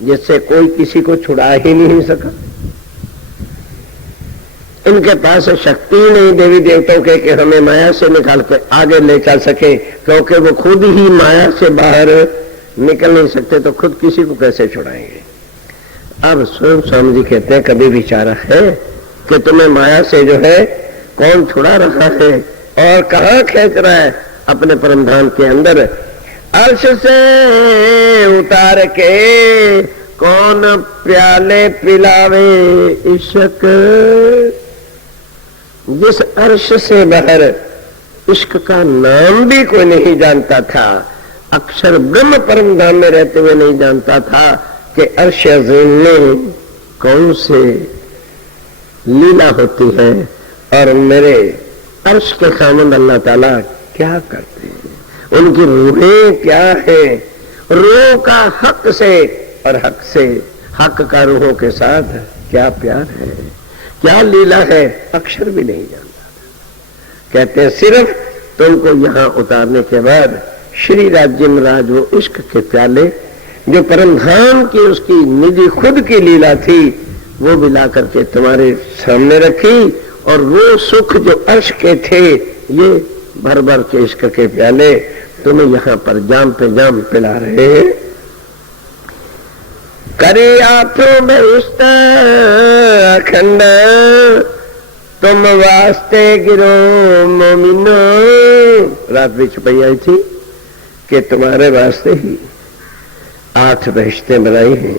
जिससे कोई किसी को छुड़ा ही नहीं सका। इनके पास शक्ति नहीं देवी देवताओं के कि हमें माया से निकाल के आगे ले चल सके, क्योंकि वो खुद ही माया से बाहर निकल नहीं सकते, तो खुद किसी को कैसे छुड़ाएंगे। अब स्वयं स्वामी जी कहते हैं, कभी विचारा है कि तुम्हें माया से जो है कौन छुड़ा रहा है और कहां खींच रहा है? अपने परमधाम के अंदर अर्श से उतार के कौन प्याले पिलावे इश्क। जिस अर्श से बाहर इश्क का नाम भी कोई नहीं जानता था, अक्षर ब्रह्म परम धाम में रहते हुए नहीं जानता था कि अर्श अज़ीम में कौन से लीला होती है और मेरे अर्श के खामंद अल्लाह ताला क्या करते हैं, उनकी रूहें क्या है। रूह का हक से और हक से हक का रूहों के साथ क्या प्यार है, क्या लीला है, अक्षर भी नहीं जानता। कहते हैं सिर्फ तुमको यहां उतारने के बाद श्री राज्य राज वो इश्क के प्याले जो परम धाम की उसकी निजी खुद की लीला थी, वो भी ला करके तुम्हारे सामने रखी। और वो सुख जो अर्श के थे, ये भर भर के इश्क के प्याले तुम्हें यहाँ पर जाम पे जाम पिला रहे हैं। करे आंखों में उस्त अखंड तुम वास्ते गिरो मोमिनो। रात भी छुपाई आई थी कि तुम्हारे वास्ते ही 8 बहिश्तें बनाई हैं,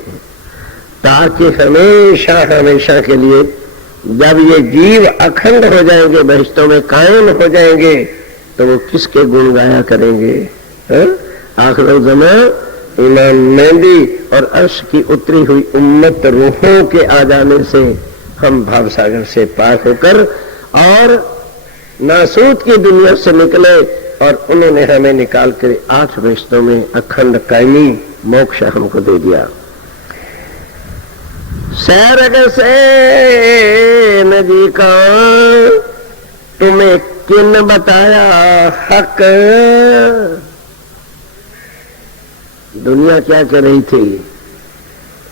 ताकि हमेशा हमेशा के लिए जब ये जीव अखंड हो जाएंगे, बहिश्तों में कायम हो जाएंगे, तो वो किसके गुण गाया करेंगे। आखिर ज़मां इमाम मेहंदी और अर्श की उतरी हुई उम्मत रूहों के आ जाने से हम भावसागर से पार होकर और नासूत की दुनिया से निकले, और उन्होंने हमें निकाल कर 8 बहिश्तों में अखंड कायमी मोक्ष हमको दे दिया। सैरग से नदी का तुम्हें किन बताया हक। दुनिया क्या कह रही थी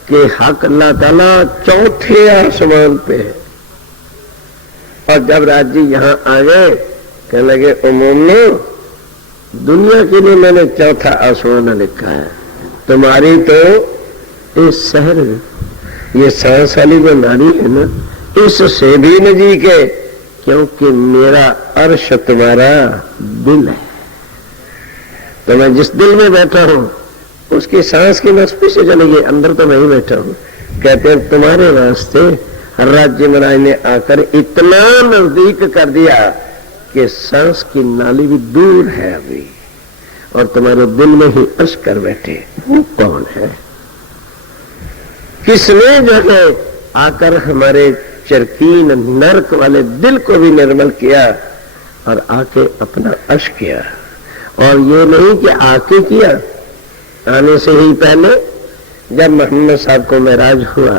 कि हक अल्लाह ताला 4थे आसमान पे है, और जब राज्य यहां आ गए कहने लगे उमूमनो दुनिया के लिए मैंने 4था आसमान लिखा है, तुम्हारी तो इस शहर ये सांस वाली जो नारी है ना, इससे भी नजीक है, क्योंकि मेरा अर्श तुम्हारा दिल है। तो मैं जिस दिल में बैठा हूं उसकी सांस की नस्बी से चलेगी, अंदर तो मैं ही बैठा हूं। कहते हैं तुम्हारे वास्ते राज्य महाराज ने आकर इतना नजदीक कर दिया कि सांस की नाली भी दूर है अभी, और तुम्हारे दिल में ही अर्श कर बैठे। वो कौन है? किसने जो है आकर हमारे चरकीन नरक वाले दिल को भी निर्मल किया और आके अपना अर्श किया। और ये नहीं कि आके किया, आने से ही पहले जब मोहम्मद साहब को मेराज हुआ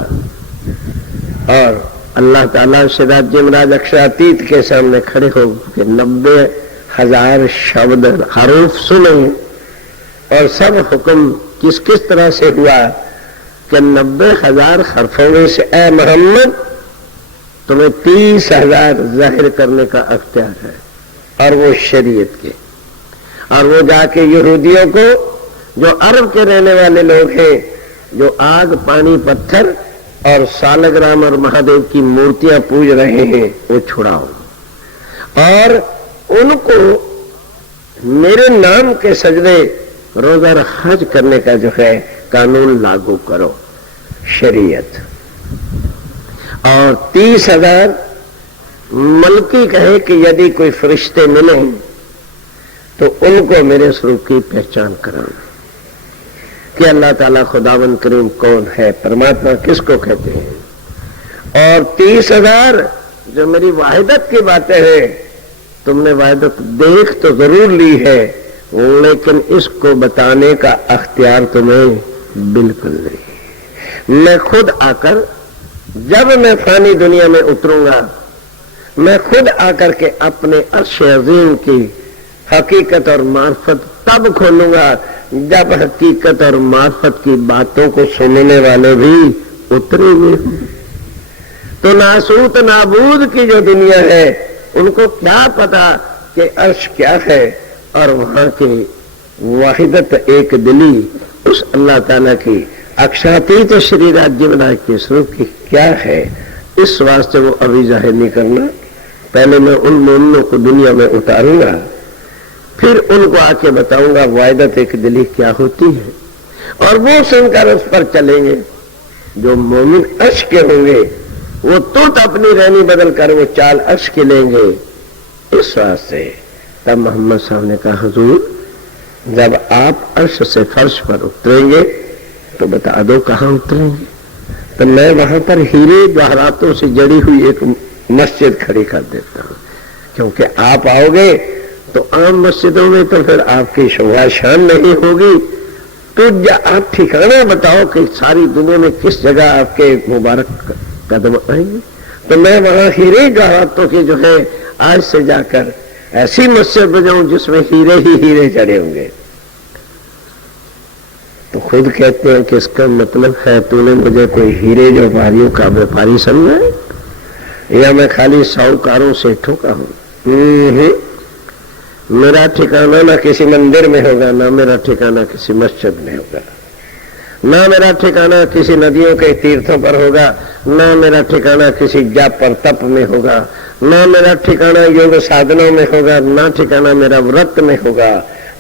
और अल्लाह ताला सिराज जमराज अक्षरातीत के सामने खड़े हो के 90,000 शब्द हरूफ सुने, और सब हुक्म किस किस तरह से हुआ कि 90,000 हरफों में से ए मोहम्मद तुम्हें 30,000 जाहिर करने का अख्तियार है, और वो शरीयत के। और वो जाके यहूदियों को, जो अरब के रहने वाले लोग हैं, जो आग पानी पत्थर और सालग्राम और महादेव की मूर्तियां पूज रहे हैं वो छुड़ाओ, और उनको मेरे नाम के सजदे रोजा और हज करने का जो है कानून लागू करो, शरीयत। और 30,000 मलकी कहे कि यदि कोई फरिश्ते मिले तो उनको मेरे स्वरूप की पहचान कराना कि अल्लाह ताला खुदावन करीम कौन है, परमात्मा किसको कहते हैं। और 30,000 जो मेरी वाहिदत की बातें हैं, तुमने वाहिदत देख तो जरूर ली है, लेकिन इसको बताने का अख्तियार तुम्हें बिल्कुल नहीं। मैं खुद आकर, जब मैं फानी दुनिया में उतरूंगा, मैं खुद आकर के अपने अर्श अज़ीम की हकीकत और मार्फत तब खोलूंगा जब हकीकत और मार्फत की बातों को सुनने वाले भी उतरे हुए हों। तो नासूत नाबूद की जो दुनिया है, उनको क्या पता कि अर्श क्या है और वहां की वाहिदत एक दिली उस अल्लाह ताला की अक्षातीत श्री राज्य विनायक के स्वरूप की क्या है। इस वास्ते वो अभी जाहिर नहीं करना। पहले मैं उन मोमिनों को दुनिया में उतारूंगा, फिर उनको आके बताऊंगा वाहिदत एक दिली क्या होती है, और वो सुनकर उस पर चलेंगे। जो मोमिन अर्श के होंगे वो तुरंत अपनी रहनी बदल कर वो चाल अर्श के लेंगे। इस वास्ते तब मोहम्मद साहब ने कहा, हुजूर जब आप अर्श से फर्श पर उतरेंगे तो बता दो कहां उतरेंगे। तो मैं वहां पर हीरे जवाहरातों से जड़ी हुई एक मस्जिद खड़ी कर देता हूं, क्योंकि आप आओगे तो आम मस्जिदों में तो फिर आपकी शोभा शान नहीं होगी। तो आप ठिकाना बताओ कि सारी दुनिया में किस जगह आपके मुबारक कदम आएंगे। तो मैं वहां हीरे जवाहरातों की जो है आज से जाकर ऐसी मस्जिद बजाऊं जिसमें हीरे ही हीरे जड़े होंगे। तो खुद कहते हैं कि इसका मतलब है तूने मुझे कोई हीरे व्यापारियों का व्यापारी समझा है, या मैं खाली साहूकारों से ठोका हूं। मेरा ठिकाना ना किसी मंदिर में होगा, ना मेरा ठिकाना किसी मस्जिद में होगा, ना मेरा ठिकाना किसी नदियों के तीर्थों पर होगा, ना मेरा ठिकाना किसी जाप पर तप में होगा, ना मेरा ठिकाना योग साधनों में होगा, ना ठिकाना मेरा व्रत में होगा।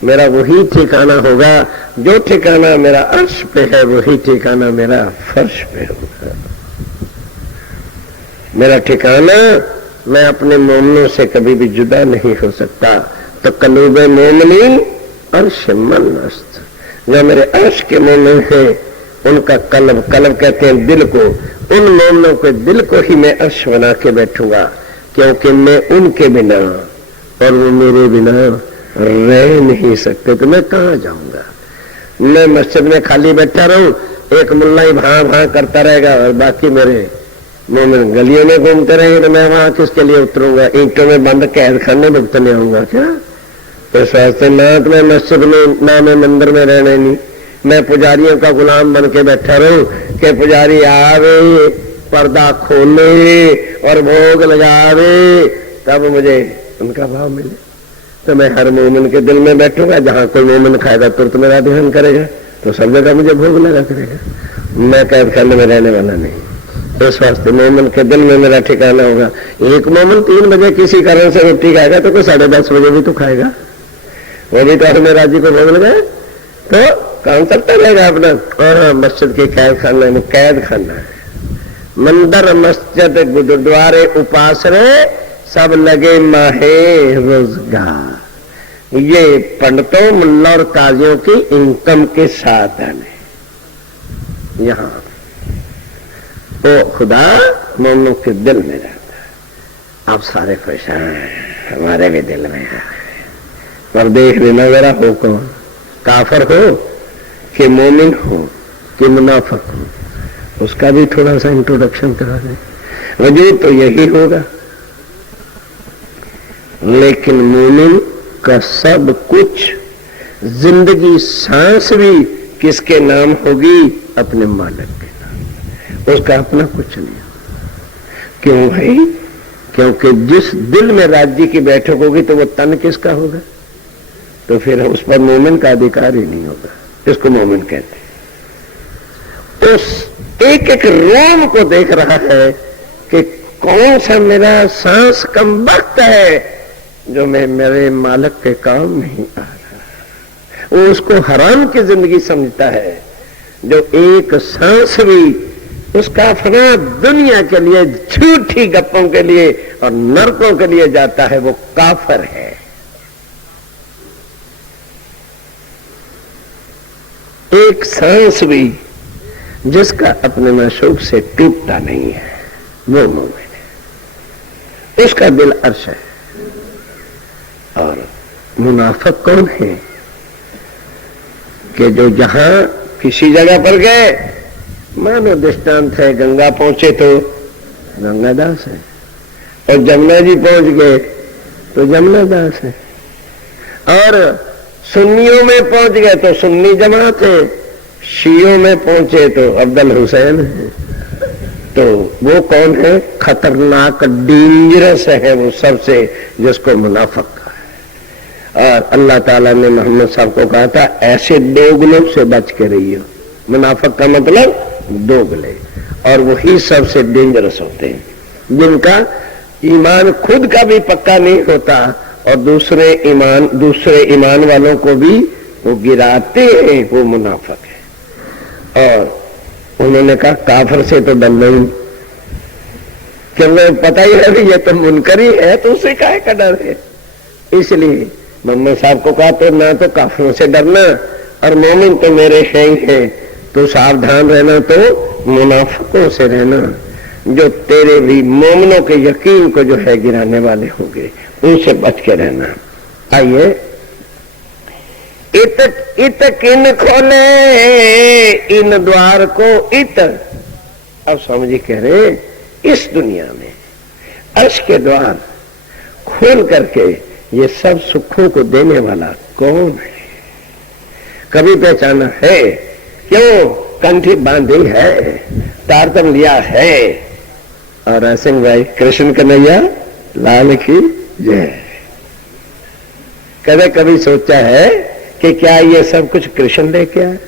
मेरा वही ठिकाना होगा जो ठिकाना मेरा अर्श पे है, वही ठिकाना मेरा फर्श पे होगा। मेरा ठिकाना मैं अपने मोमिनों से कभी भी जुदा नहीं हो सकता। तो कलूबे मोमिनीन अर्श मनस्त, जो मेरे अर्श के मोमिन हैं उनका कल्ब, कल्ब कहते हैं दिल को, उन मोमिनों के दिल को ही मैं अर्श बना के बैठूंगा, क्योंकि मैं उनके बिना और वो मेरे बिना रह नहीं सकते। तो मैं कहां जाऊंगा? मैं मस्जिद में खाली बैठा रहूं, एक मुल्ला ही भां भां करता रहेगा और बाकी मेरे मोमिन गलियों में घूमते रहेंगे, तो मैं वहां किसके लिए उतरूंगा? ईंटों में बंद कैद खाने में उतरने आऊंगा क्या? तो इस वास्ते ना तो मैं मस्जिद में, ना मैं मंदिर में रहने नहीं, मैं पुजारियों का गुलाम बन के बैठा रहूं कि पुजारी आवे, पर्दा खोले और भोग लगावे, तब मुझे उनका भाव मिले। तो मैं हर मोमिन के दिल में बैठूंगा, जहां कोई मोमिन खाएगा तुरंत मेरा ध्यान करेगा, तो सब जगह मुझे भोग लगा करेगा। मैं कैद खाने में रहने वाला नहीं। इस वास्ते मोमिन के दिल में मेरा ठिकाना होगा। एक मोमिन 3 बजे किसी कारण से रोटी खाएगा तो कोई 10:30 बजे भी तो खाएगा, वो भी तो अपने राजी को भोग लगाए, तो काम करता रहेगा अपना। और मस्जिद के कैद खाना में कैद खाना है। मंदिर मस्जिद गुरुद्वारे उपासने सब लगे माहे रोजगार। ये पंडितों, मुल्ला और काजियों की इनकम के साधन है। यहाँ तो खुदा मोमिनों के दिल में रहता है। आप सारे खुश हैं, हमारे भी दिल में है। पर देख लेना जरा, हो कौन, काफर हो कि मोमिन हो कि मुनाफिक हो, उसका भी थोड़ा सा इंट्रोडक्शन करा दें। वजूद तो यही होगा, लेकिन मोमिन का सब कुछ, जिंदगी सांस भी किसके नाम होगी? अपने मालिक के नाम। उसका अपना कुछ नहीं। क्यों भाई? क्योंकि जिस दिल में राज्य की बैठक होगी तो वो तन किसका होगा? तो फिर उस पर मोमिन का अधिकार ही नहीं होगा। इसको मोमिन कहते हैं। उस एक एक रोम को देख रहा है कि कौन सा मेरा सांस कम वक्त है जो मैं मेरे मालिक के काम नहीं आ रहा। वो उसको हराम की जिंदगी समझता है। जो एक सांस भी उसका फना दुनिया के लिए, झूठी गप्पों के लिए और नरकों के लिए जाता है, वो काफिर है। एक सांस भी जिसका अपने माशूक से टूटता नहीं है वो मोमिन है, उसका दिल अर्श है। और मुनाफिक कौन है कि जो जहां किसी जगह पर गए, मानो दृष्टांत है गंगा पहुंचे तो गंगादास है, और जमुना जी पहुंच गए तो जमुनादास है, और सुन्नियों में पहुंच गए तो सुन्नी जमात है, शियों में पहुंचे तो अब्दुल हुसैन है। तो वो कौन है? खतरनाक, डेंजरस है वो सबसे, जिसको मुनाफिक कहा है। और अल्लाह ताला ने मोहम्मद साहब को कहा था ऐसे दोगलों से बच के रहिए। मुनाफिक का मतलब दोगले, और वही सबसे डेंजरस होते हैं जिनका ईमान खुद का भी पक्का नहीं होता और दूसरे ईमान वालों को भी वो गिराते हैं, वो मुनाफिक है। और उन्होंने कहा काफिर से तो डर नहीं, क्योंकि पता ही है ये तो मुनकर ही है, तो उसे काहे का डर है। इसलिए मोहम्मद साहब को कहा तो ना तो काफिरों से डरना, और मोमिन तो मेरे हैं ही है, तो सावधान रहना, तो मुनाफिकों से रहना जो तेरे भी मोमिनों के यकीन को जो है गिराने वाले होंगे, उनसे बच के रहना। आइए, इत किन खोले इन द्वार को, इत अब समझी कह रहे इस दुनिया में अर्श के द्वार खोल करके ये सब सुखों को देने वाला कौन है? कभी पहचाना है? क्यों कंठी बांधी है, तारतम लिया है। और ऐसे भाई कृष्ण कन्हैया लाल की जय। कभी कभी सोचा है कि क्या ये सब कुछ कृष्ण लेके आए?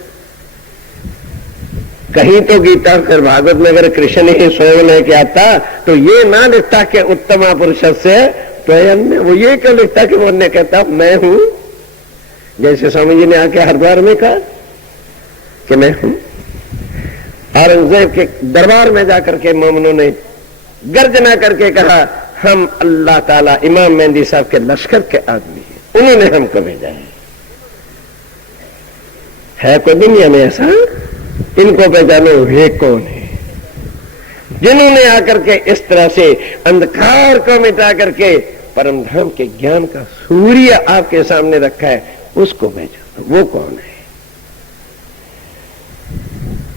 कहीं तो गीता फिर भागवत में अगर कृष्ण ही स्वयं लेके आता तो ये ना लिखता कि उत्तम पुरुष से स्वयं में, वो ये क्यों लिखता कि वो ने कहता मैं हूं, जैसे स्वामी जी ने आके हरिद्वार में कहा कि मैं हूं। औरंगजेब के दरबार में जाकर के मोमिनों ने गर्जना करके कहा हम अल्लाह ताला इमाम मेहंदी साहब के लश्कर के आदमी हैं, उन्होंने हमको भेजा है कोई दुनिया में ऐसा? इनको पहचानो ये कौन है जिन्होंने आकर के इस तरह से अंधकार को मिटा करके परम धाम के ज्ञान का सूर्य आपके सामने रखा है, उसको पहचानो वो कौन है?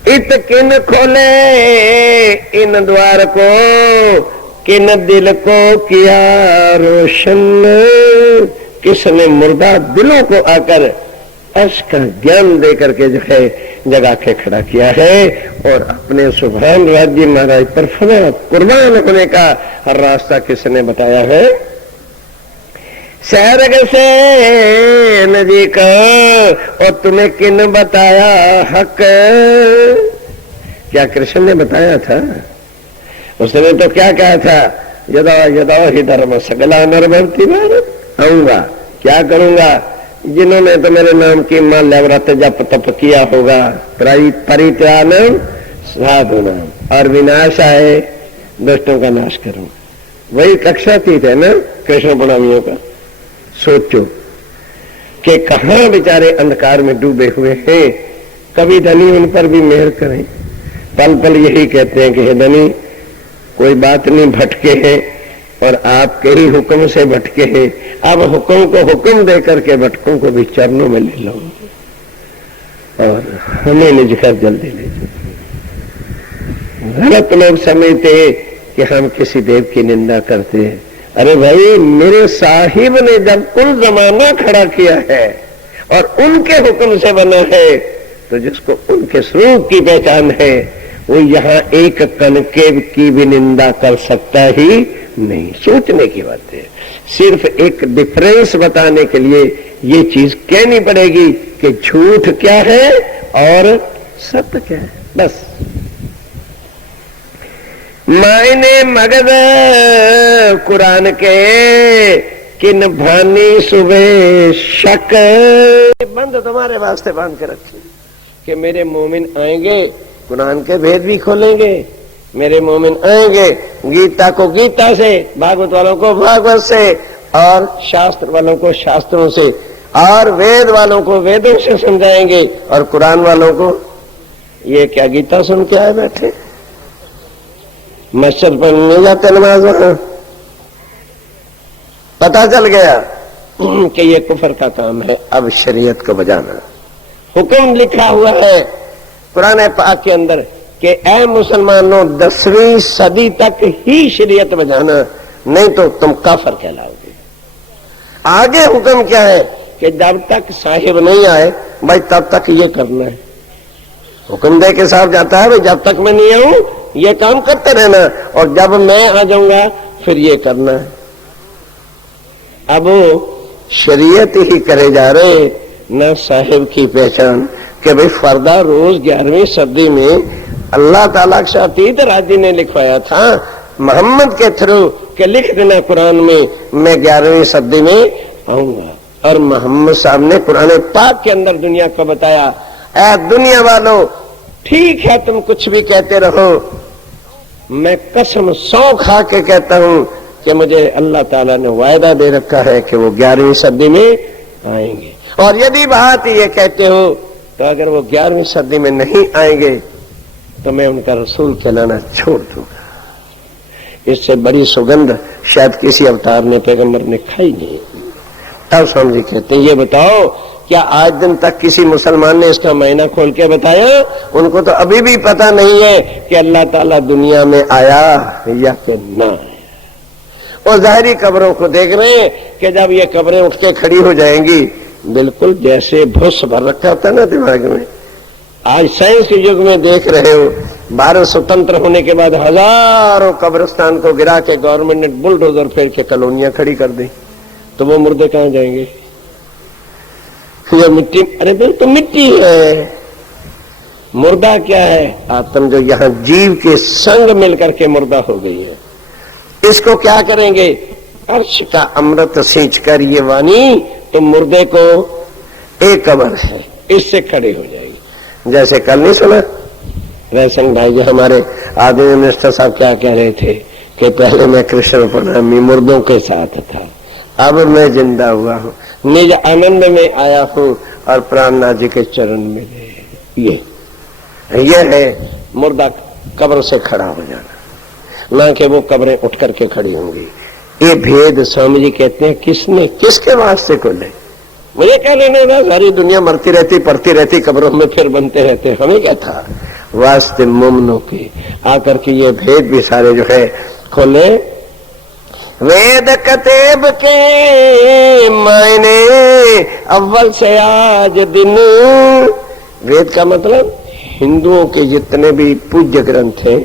इत किन खोले इन द्वार को, किन दिल को किया रोशन, किसने मुर्दा दिलों को आकर अर्श का ज्ञान देकर के जो है जगा के खड़ा किया है, और अपने सुभान राज्य महाराज पर फना कुर्बान होने का हर रास्ता किसने बताया है? शहर से नदी का, और तुम्हें किन बताया हक? क्या कृष्ण ने बताया था? उसने तो क्या कहा था? यदा यदा ही धर्म सगला नरभवति भारत, आऊंगा क्या करूंगा? जिन्होंने तो मेरे नाम की माल्या व्रत जप तप किया होगा, परित्राणम साधु नाम, और विनाश आए दुष्टों का नाश करूं। वही कक्षातीत है ना कृष्ण प्रणामियों का। सोचो कि कहां बेचारे अंधकार में डूबे हुए हैं, कभी धनी उन पर भी मेहर करें। पल पल यही कहते हैं कि हे धनी कोई बात नहीं, भटके हैं और आपके ही हुक्म से भटके हैं, अब हुक्म को हुक्म दे करके भटकों को भी चरणों में ले लो और हमें निज घर जल्दी ले जाओ। गलत लोग समझते हैं कि हम किसी देव की निंदा करते हैं। अरे भाई, मेरे साहिब ने जब कुल जमाना खड़ा किया है और उनके हुक्म से बना है, तो जिसको उनके स्वरूप की पहचान है वो यहाँ एक कनके की भी निंदा कर सकता ही नहीं। सोचने की बात है, सिर्फ एक डिफरेंस बताने के लिए ये चीज कहनी पड़ेगी कि झूठ क्या है और सत्य क्या है, बस मायने मगध कुरान के किन भानी सुबह शक। बंद तुम्हारे वास्ते बांध के रखे कि मेरे मोमिन आएंगे कुरान के भेद भी खोलेंगे, मेरे मोमिन आएंगे गीता को गीता से, भागवत वालों को भागवत से, और शास्त्र वालों को शास्त्रों से, और वेद वालों को वेदों से समझाएंगे, और कुरान वालों को ये क्या गीता सुन के आए बैठे, मस्जिद पढ़ने जाते नमाज वहां। पता चल गया कि ये कुफर का काम है। अब शरीयत को बजाना, हुक्म लिखा हुआ है कुरान पाक के अंदर कि ऐ मुसलमानों 10वीं सदी तक ही शरीयत बजाना, नहीं तो तुम काफर कहलाओगे। आगे हुक्म क्या है कि जब तक साहिब नहीं आए भाई तब तक ये करना है। हुक्म दे के साहब जाता है भाई जब तक मैं नहीं आऊं ये काम करते रहना, और जब मैं आ जाऊंगा फिर ये करना है। अब शरीयत ही करे जा रहे, न साहिब की पहचान कि भाई फर्दा रोज 11वीं सदी में अल्लाह ताला के अतीत राजी ने लिखवाया था मोहम्मद के थ्रू कि लिख देना कुरान में मैं 11वीं सदी में आऊंगा। और मोहम्मद साहब ने कुरान पाक के अंदर दुनिया को बताया, ऐ दुनिया वालों ठीक है तुम कुछ भी कहते रहो, मैं कसम सौ खा के कहता हूं कि मुझे अल्लाह ताला ने वायदा दे रखा है कि वो 11वीं सदी में आएंगे। और यदि बात ये कहते हो तो अगर वो 11वीं सदी में नहीं आएंगे तो मैं उनका रसूल कहलाना छोड़ दूंगा। इससे बड़ी सुगंध शायद किसी अवतार ने पैगंबर ने खाई नहीं। तब स्वामी जी कहते हैं ये बताओ क्या आज दिन तक किसी मुसलमान ने इसका महीना खोल के बताया? उनको तो अभी भी पता नहीं है कि अल्लाह ताला दुनिया में आया या फिर ना आया। और जाहिरी कब्रों को देख रहे हैं कि जब ये कब्रें उठ के खड़ी हो जाएंगी बिल्कुल जैसे भूस भर रखा होता है ना दिमाग में। आज साइंस के युग में देख रहे हो, भारत स्वतंत्र होने के बाद हजारों कब्रिस्तान को गिरा के गवर्नमेंट ने बुलडोजर फेर के कॉलोनियां खड़ी कर दी, तो वो मुर्दे कहां जाएंगे? ये मिट्टी, अरे दिल तो मिट्टी है, मुर्दा क्या है? आत्म जो यहाँ जीव के संग मिलकर के मुर्दा हो गई है। इसको क्या करेंगे? अर्श का अमृत सींच कर ये वाणी तो मुर्दे को एक कब्र है इससे खड़े हो जाएगी। जैसे कल नहीं सुना रैसिंग भाई जी हमारे आदमी मिनिस्टर साहब क्या कह रहे थे कि पहले मैं कृष्ण प्रणामी मुर्दों के साथ था, अब मैं जिंदा हुआ हूँ, निज आनंद में आया हूँ और प्राणनाथ जी के चरण में ये है मुर्दा कब्र से खड़ा हो जाना, ना कि वो कब्रें उठ करके खड़ी होंगी। ये भेद स्वामी जी कहते हैं किसने किसके वास्ते खोले? मुझे क्या लेना था, सारी दुनिया मरती रहती पड़ती रहती कब्रों में फिर बनते रहते, हमें क्या था? वास्ते मोमनों के आकर के ये भेद भी सारे जो है खोले। वेद कतेब के मायने अव्वल से आज दिन, वेद का मतलब हिंदुओं के जितने भी पूज्य ग्रंथ हैं,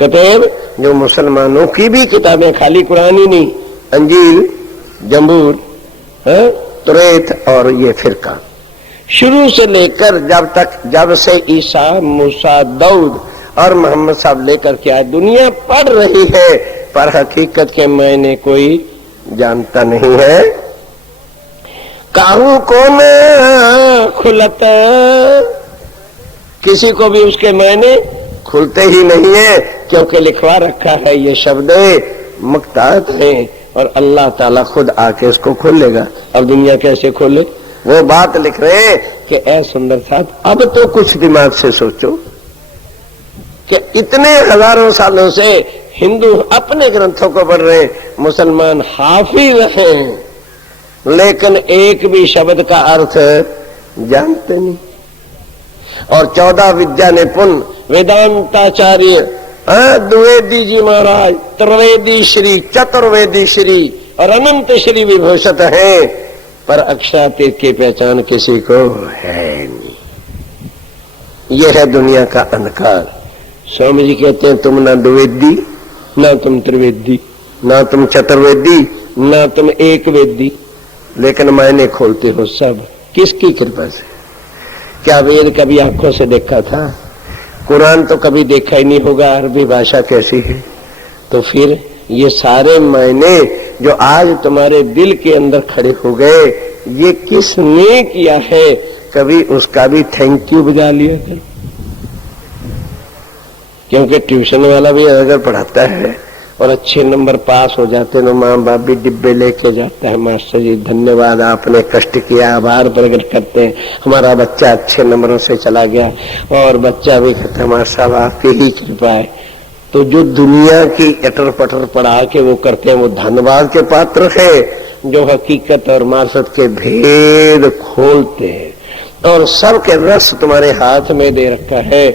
कतेब जो मुसलमानों की भी किताबें, खाली कुरान ही नहीं, अंजील, जंबूर, तुरेत और ये फिरका, शुरू से लेकर जब से ईसा, मूसा, दाऊद और मोहम्मद साहब लेकर के आए, दुनिया पढ़ रही है पर हकीकत के मायने कोई जानता नहीं है। काहू को न खुलत, किसी को भी उसके मायने खुलते ही नहीं है, क्योंकि लिखवा रखा है ये शब्द मुक्तात हैं और अल्लाह ताला खुद आके इसको खोलेगा। अब दुनिया कैसे खोले? वो बात लिख रहे हैं कि ऐ सुंदर साथ अब तो कुछ दिमाग से सोचो कि इतने हजारों सालों से हिंदू अपने ग्रंथों को पढ़ रहे हैं, मुसलमान हाफिज हैं लेकिन एक भी शब्द का अर्थ जानते नहीं। और 14 विद्या निपुण वेदांताचार्य द्विवेदी जी महाराज, त्रिवेदी श्री, चतुर्वेदी श्री और अनंत श्री विभूषित हैं, पर अक्षरातीत की पहचान किसी को है नहीं। यह है दुनिया का अंधकार। स्वामी जी कहते हैं तुम ना द्विवेदी, ना तुम त्रिवेदी, ना तुम चतुर्वेदी, ना तुम एक वेदी, लेकिन मायने खोलते हो सब। किसकी कृपा से? क्या वेद कभी आंखों से देखा था? कुरान तो कभी देखा ही नहीं होगा, अरबी भाषा कैसी है? तो फिर ये सारे मायने जो आज तुम्हारे दिल के अंदर खड़े हो गए, ये किसने किया है? कभी उसका भी थैंक यू बजा लिया करो। क्योंकि ट्यूशन वाला भी अगर पढ़ाता है और अच्छे नंबर पास हो जाते हैं तो माँ बाप भी डिब्बे लेके जाता है, मास्टर जी धन्यवाद आपने कष्ट किया, आभार प्रकट करते हैं, हमारा बच्चा अच्छे नंबरों से चला गया। और बच्चा भी कहता है मास्टर आपकी ही कृपा है। तो जो दुनिया की अटर पटर पढ़ा के वो करते हैं वो धन्यवाद के पात्र है। जो हकीकत और मार्फत के भेद खोलते हैं और सबके रस तुम्हारे हाथ में दे रखा है,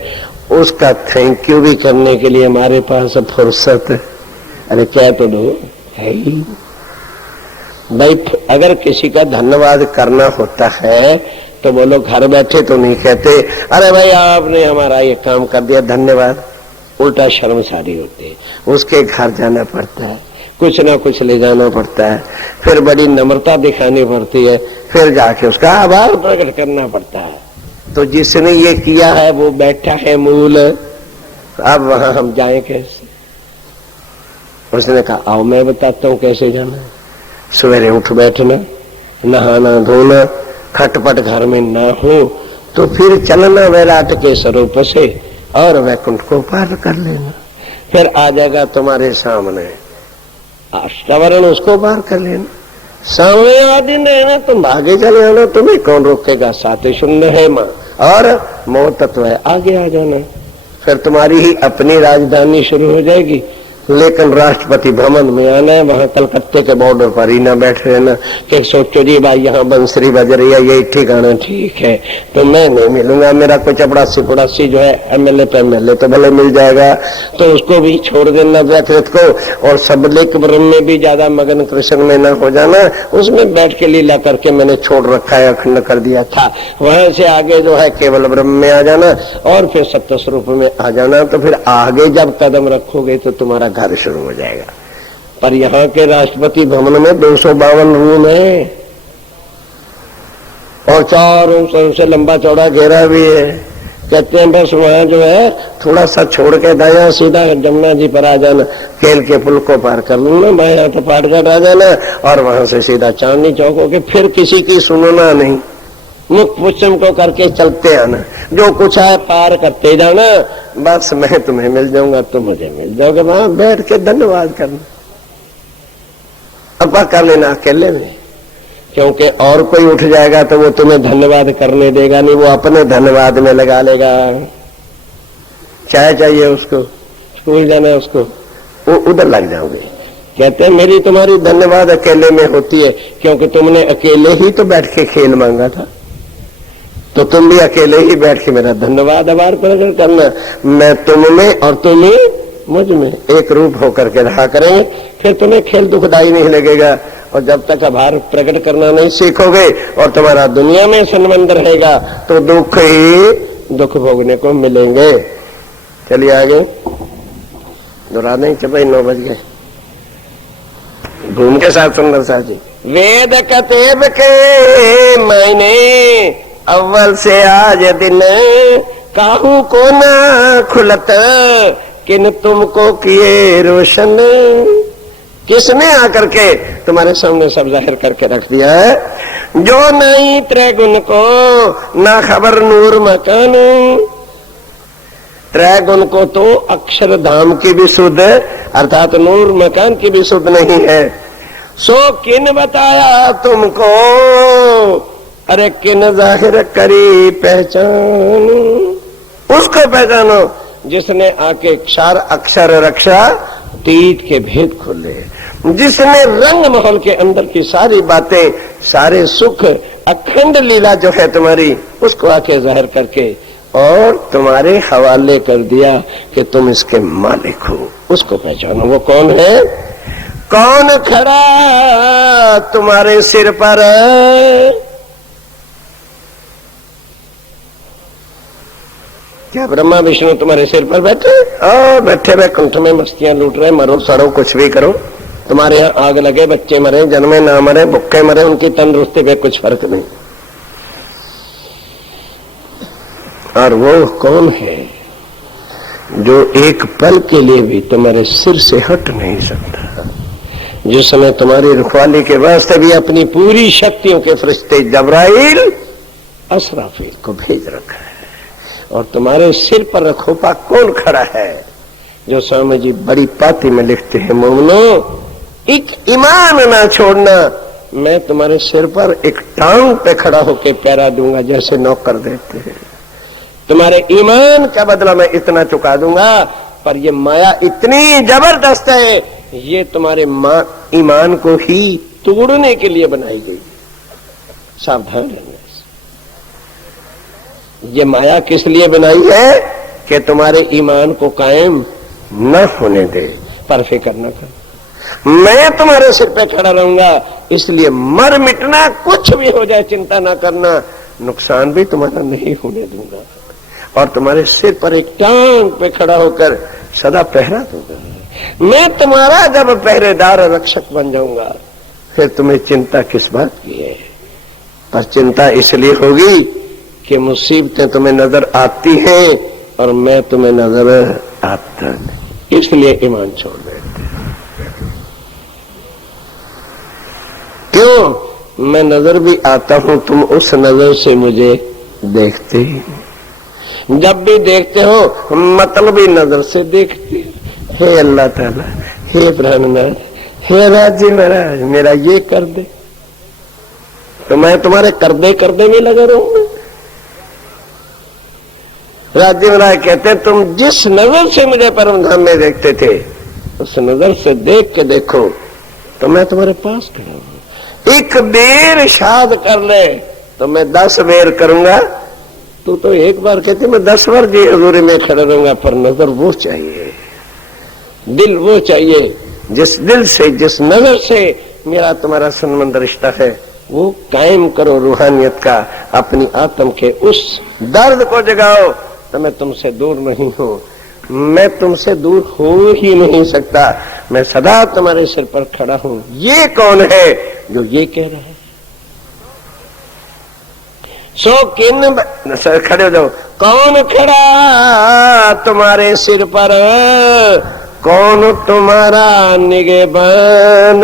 उसका थैंक यू भी करने के लिए हमारे पास फुर्सत अरे क्या तो दो है ही भाई। अगर किसी का धन्यवाद करना होता है तो बोलो, घर बैठे तो नहीं कहते अरे भाई आपने हमारा ये काम कर दिया धन्यवाद, उल्टा शर्मसारी होती है। उसके घर जाना पड़ता है, कुछ ना कुछ ले जाना पड़ता है, फिर बड़ी नम्रता दिखानी पड़ती है, फिर जाके उसका आभार प्रकट करना पड़ता है। तो जिसने ये किया है वो बैठा है मूल, अब वहां हम जाएं कैसे? उसने कहा आओ मैं बताता हूं कैसे जाना है। सवेरे उठ बैठना, नहाना धोना, खटपट घर में ना हो तो फिर चलना विराट के स्वरूप से और वैकुंठ को पार कर लेना। फिर आ जाएगा तुम्हारे सामने अष्टावरण, उसको पार कर लेना। सामने आदि रहना, तुम आगे चले आना, तुम्हें कौन रोकेगा? साते शून्य है माँ और मोह तत्व है, आगे आ जाना। फिर तुम्हारी ही अपनी राजधानी शुरू हो जाएगी। लेकिन राष्ट्रपति भ्रमण में आना है, वहां कलकत्ते के बॉर्डर पर ही ना बैठे रहना कि सोचो जी भाई यहाँ बंसरी बज रही है, यही ठिकाना ठीक है तो मैं नहीं मिलूंगा, मेरा कोई चपड़ासी पुड़ासी जो है एमएलए पे एमएलए तो भले मिल जाएगा, तो उसको भी छोड़ देना व्यक्तित्व को। और सबलिक ब्रह्म में भी ज्यादा मगन कृष्ण में ना हो जाना, उसमें बैठ के लीला करके मैंने छोड़ रखा है, अखंड कर दिया था। वहां से आगे जो है केवल ब्रह्म में आ जाना और फिर सत्य स्वरूप में आ जाना। तो फिर आगे जब कदम रखोगे तो तुम्हारा घर शुरू हो जाएगा। पर यहाँ के राष्ट्रपति भवन में 252 रूम है और चारों ओर से लंबा चौड़ा घेरा भी है। कहते हैं बस वहां जो है थोड़ा सा छोड़ के दाया सीधा जमुना जी पर आ जाना, केल के पुल को पार कर लूंगा, बाया तो पाटघाट आ जाना और वहां से सीधा चांदनी चौक होके फिर किसी की सुनना नहीं, मुख पुच्छम को करके चलते आना, जो कुछ है पार करते जाना। बस मैं तुम्हें मिल जाऊंगा, तुम मुझे मिल जाओगे, वहां बैठ के धन्यवाद करना। अपा कर लेना अकेले में, क्योंकि और कोई उठ जाएगा तो वो तुम्हें धन्यवाद करने देगा नहीं, वो अपने धन्यवाद में लगा लेगा। चाय चाहिए उसको, स्कूल जाना है उसको, वो उधर लग जाओगे। कहते हैं मेरी तुम्हारी धन्यवाद अकेले में होती है, क्योंकि तुमने अकेले ही तो बैठ के खेल मांगा था, तो तुम भी अकेले ही बैठ के मेरा धन्यवाद आभार प्रकट करना। मैं तुम में और तुम ही मुझ में एक रूप होकर के रहा करेंगे, फिर तुम्हें खेल दुखदाई नहीं लगेगा। और जब तक आभार प्रकट करना नहीं सीखोगे और तुम्हारा दुनिया में संबंध रहेगा तो दुख ही दुख भोगने को मिलेंगे। चलिए आगे दोहरा दें, चपाई 9 बज गए। घूम के साथ सुंदर सा जी वेद कतेब के मायने अव्वल से आज दिन काहू को ना खुलत किन तुमको किए रोशन। किसने आकर के तुम्हारे सामने सब जाहिर करके रख दिया है? जो नहीं त्रैगुण को ना खबर नूर मकान। त्रैगुण को तो अक्षरधाम की भी शुद्ध अर्थात नूर मकान की भी शुद्ध नहीं है। सो किन बताया तुमको, अरे किन जाहिर करी पहचान। उसको पहचानो जिसने आके क्षार अक्षर रक्षा तीत के भेद खोले, जिसने रंग महल के अंदर की सारी बातें सारे सुख अखंड लीला जो है तुम्हारी उसको आके जाहिर करके और तुम्हारे हवाले कर दिया कि तुम इसके मालिक हो। उसको पहचानो। वो कौन है? कौन खड़ा तुम्हारे सिर पर? क्या ब्रह्मा विष्णु तुम्हारे सिर पर बैठे? बैठे हुए कंठ में मस्तियां लूट रहे, मरो सड़ो कुछ भी करो, तुम्हारे यहाँ आग लगे, बच्चे मरे, जन्मे ना मरे, भुक्के मरे, उनकी तंदुरुस्ती पे कुछ फर्क नहीं। और वो कौन है जो एक पल के लिए भी तुम्हारे सिर से हट नहीं सकता, जिस समय तुम्हारी रखवाली के वास्ते भी अपनी पूरी शक्तियों के फरिश्ते जबराइल असराफील को भेज रखा है, और तुम्हारे सिर पर रखोपा कौन खड़ा है? जो स्वामी जी बड़ी पाती में लिखते हैं, मोमनो एक ईमान ना छोड़ना, मैं तुम्हारे सिर पर एक टांग पे खड़ा होकर पैरा दूंगा जैसे नौकर देते हैं। तुम्हारे ईमान का बदला मैं इतना चुका दूंगा, पर ये माया इतनी जबरदस्त है, ये तुम्हारे ईमान को ही तोड़ने के लिए बनाई गई। सावधान रहना। ये माया किस लिए बनाई है? कि तुम्हारे ईमान को कायम न होने दे, पर फिक्र न कर, मैं तुम्हारे सिर पे खड़ा रहूंगा, इसलिए मर मिटना कुछ भी हो जाए चिंता ना करना, नुकसान भी तुम्हारा नहीं होने दूंगा, और तुम्हारे सिर पर एक टांग पे खड़ा होकर सदा पहरा दूंगा। मैं तुम्हारा जब पहरेदार रक्षक बन जाऊंगा, फिर तुम्हें चिंता किस बात की है? पर चिंता इसलिए होगी कि मुसीबतें तुम्हें नजर आती हैं और मैं तुम्हें नजर आता नहीं, इसलिए ईमान छोड़ देते। क्यों? मैं नजर भी आता हूं, तुम उस नजर से मुझे देखते ही, जब भी देखते हो मतलबी नजर से देखते। हे अल्लाह ताला, हे प्राणनाथ, हे राज्य महाराज, मेरा ये कर दे, तो मैं तुम्हारे कर दे में लगा रहूंगा। राज्य महाराज कहते, तुम जिस नजर से मुझे परम धाम में देखते थे, उस नजर से देख के देखो तो मैं तुम्हारे पास खड़ा हूं। एक बेर शाद कर ले तो मैं 10 बेर करूंगा। तू तो एक बार कहती मैं 10 बार जी हजूरी में खड़ा रहूंगा, पर नजर वो चाहिए, दिल वो चाहिए, जिस दिल से, जिस नजर से मेरा तुम्हारा संबंध रिश्ता है, वो कायम करो रूहानियत का, अपनी आत्म के उस दर्द को जगाओ। तो मैं तुमसे दूर नहीं हूं, मैं तुमसे दूर हो ही नहीं सकता, मैं सदा तुम्हारे सिर पर खड़ा हूं। ये कौन है जो ये कह रहा है? सो किन खड़े हो जाओ, कौन खड़ा तुम्हारे सिर पर, कौन तुम्हारा निगहबान?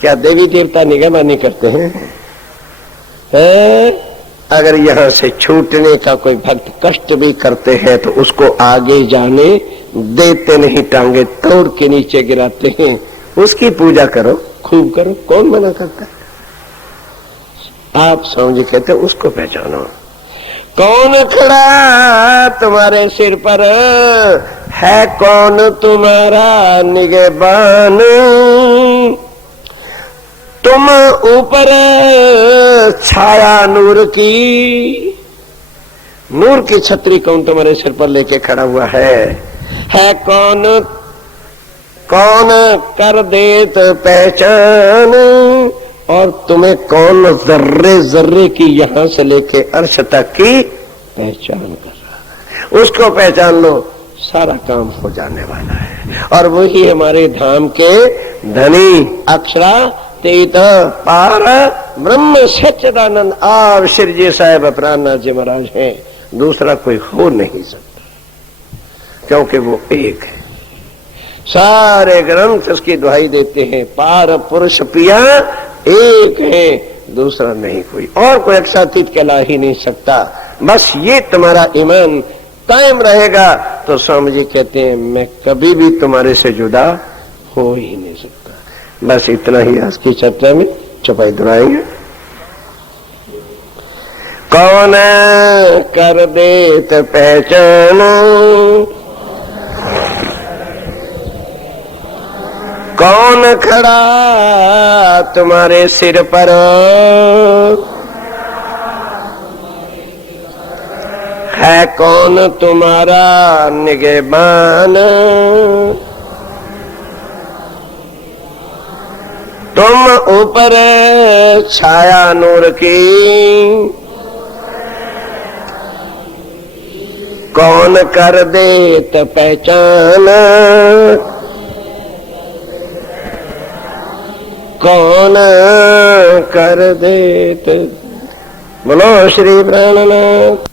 क्या देवी देवता निगहबानी करते हैं? अगर यहां से छूटने का कोई भक्त कष्ट भी करते हैं तो उसको आगे जाने देते नहीं, टांगे तोड़ के नीचे गिराते हैं। उसकी पूजा करो, खूब करो, कौन मना करता है? आप स्वामी जी कहते उसको पहचानो। कौन खड़ा तुम्हारे सिर पर है, कौन तुम्हारा निगहबान? तुम ऊपर छाया नूर की, नूर की छतरी कौन तुम्हारे सिर पर लेके खड़ा हुआ है कौन? कौन कर देत पहचान, और तुम्हें कौन जर्रे जर्रे की यहां से लेके अर्श तक की पहचान कर रहा है? उसको पहचान लो, सारा काम हो जाने वाला है। और वही हमारे धाम के धनी अक्षरा तीत पार ब्रह्म सच्चिदानंद आप श्री जी साहेब प्राणनाथ जी महाराज हैं, दूसरा कोई हो नहीं सकता, क्योंकि वो एक है। सारे ग्रंथ उसकी दुहाई देते हैं, पार पुरुष पिया एक है, दूसरा नहीं कोई, और कोई अक्षातीत कहला ही नहीं सकता। बस ये तुम्हारा ईमान कायम रहेगा तो स्वामी जी कहते हैं मैं कभी भी तुम्हारे से जुदा हो ही नहीं सकता। बस इतना ही आज की चर्चा में चौपाई दुराएंगे। कौन कर देत पहचान, कौन खड़ा तुम्हारे सिर पर, है कौन तुम्हारा निगहबान? तुम ऊपर छाया नूर की, कौन कर देत पहचान? कौन कर देत? बोलो श्री प्राणनाथ।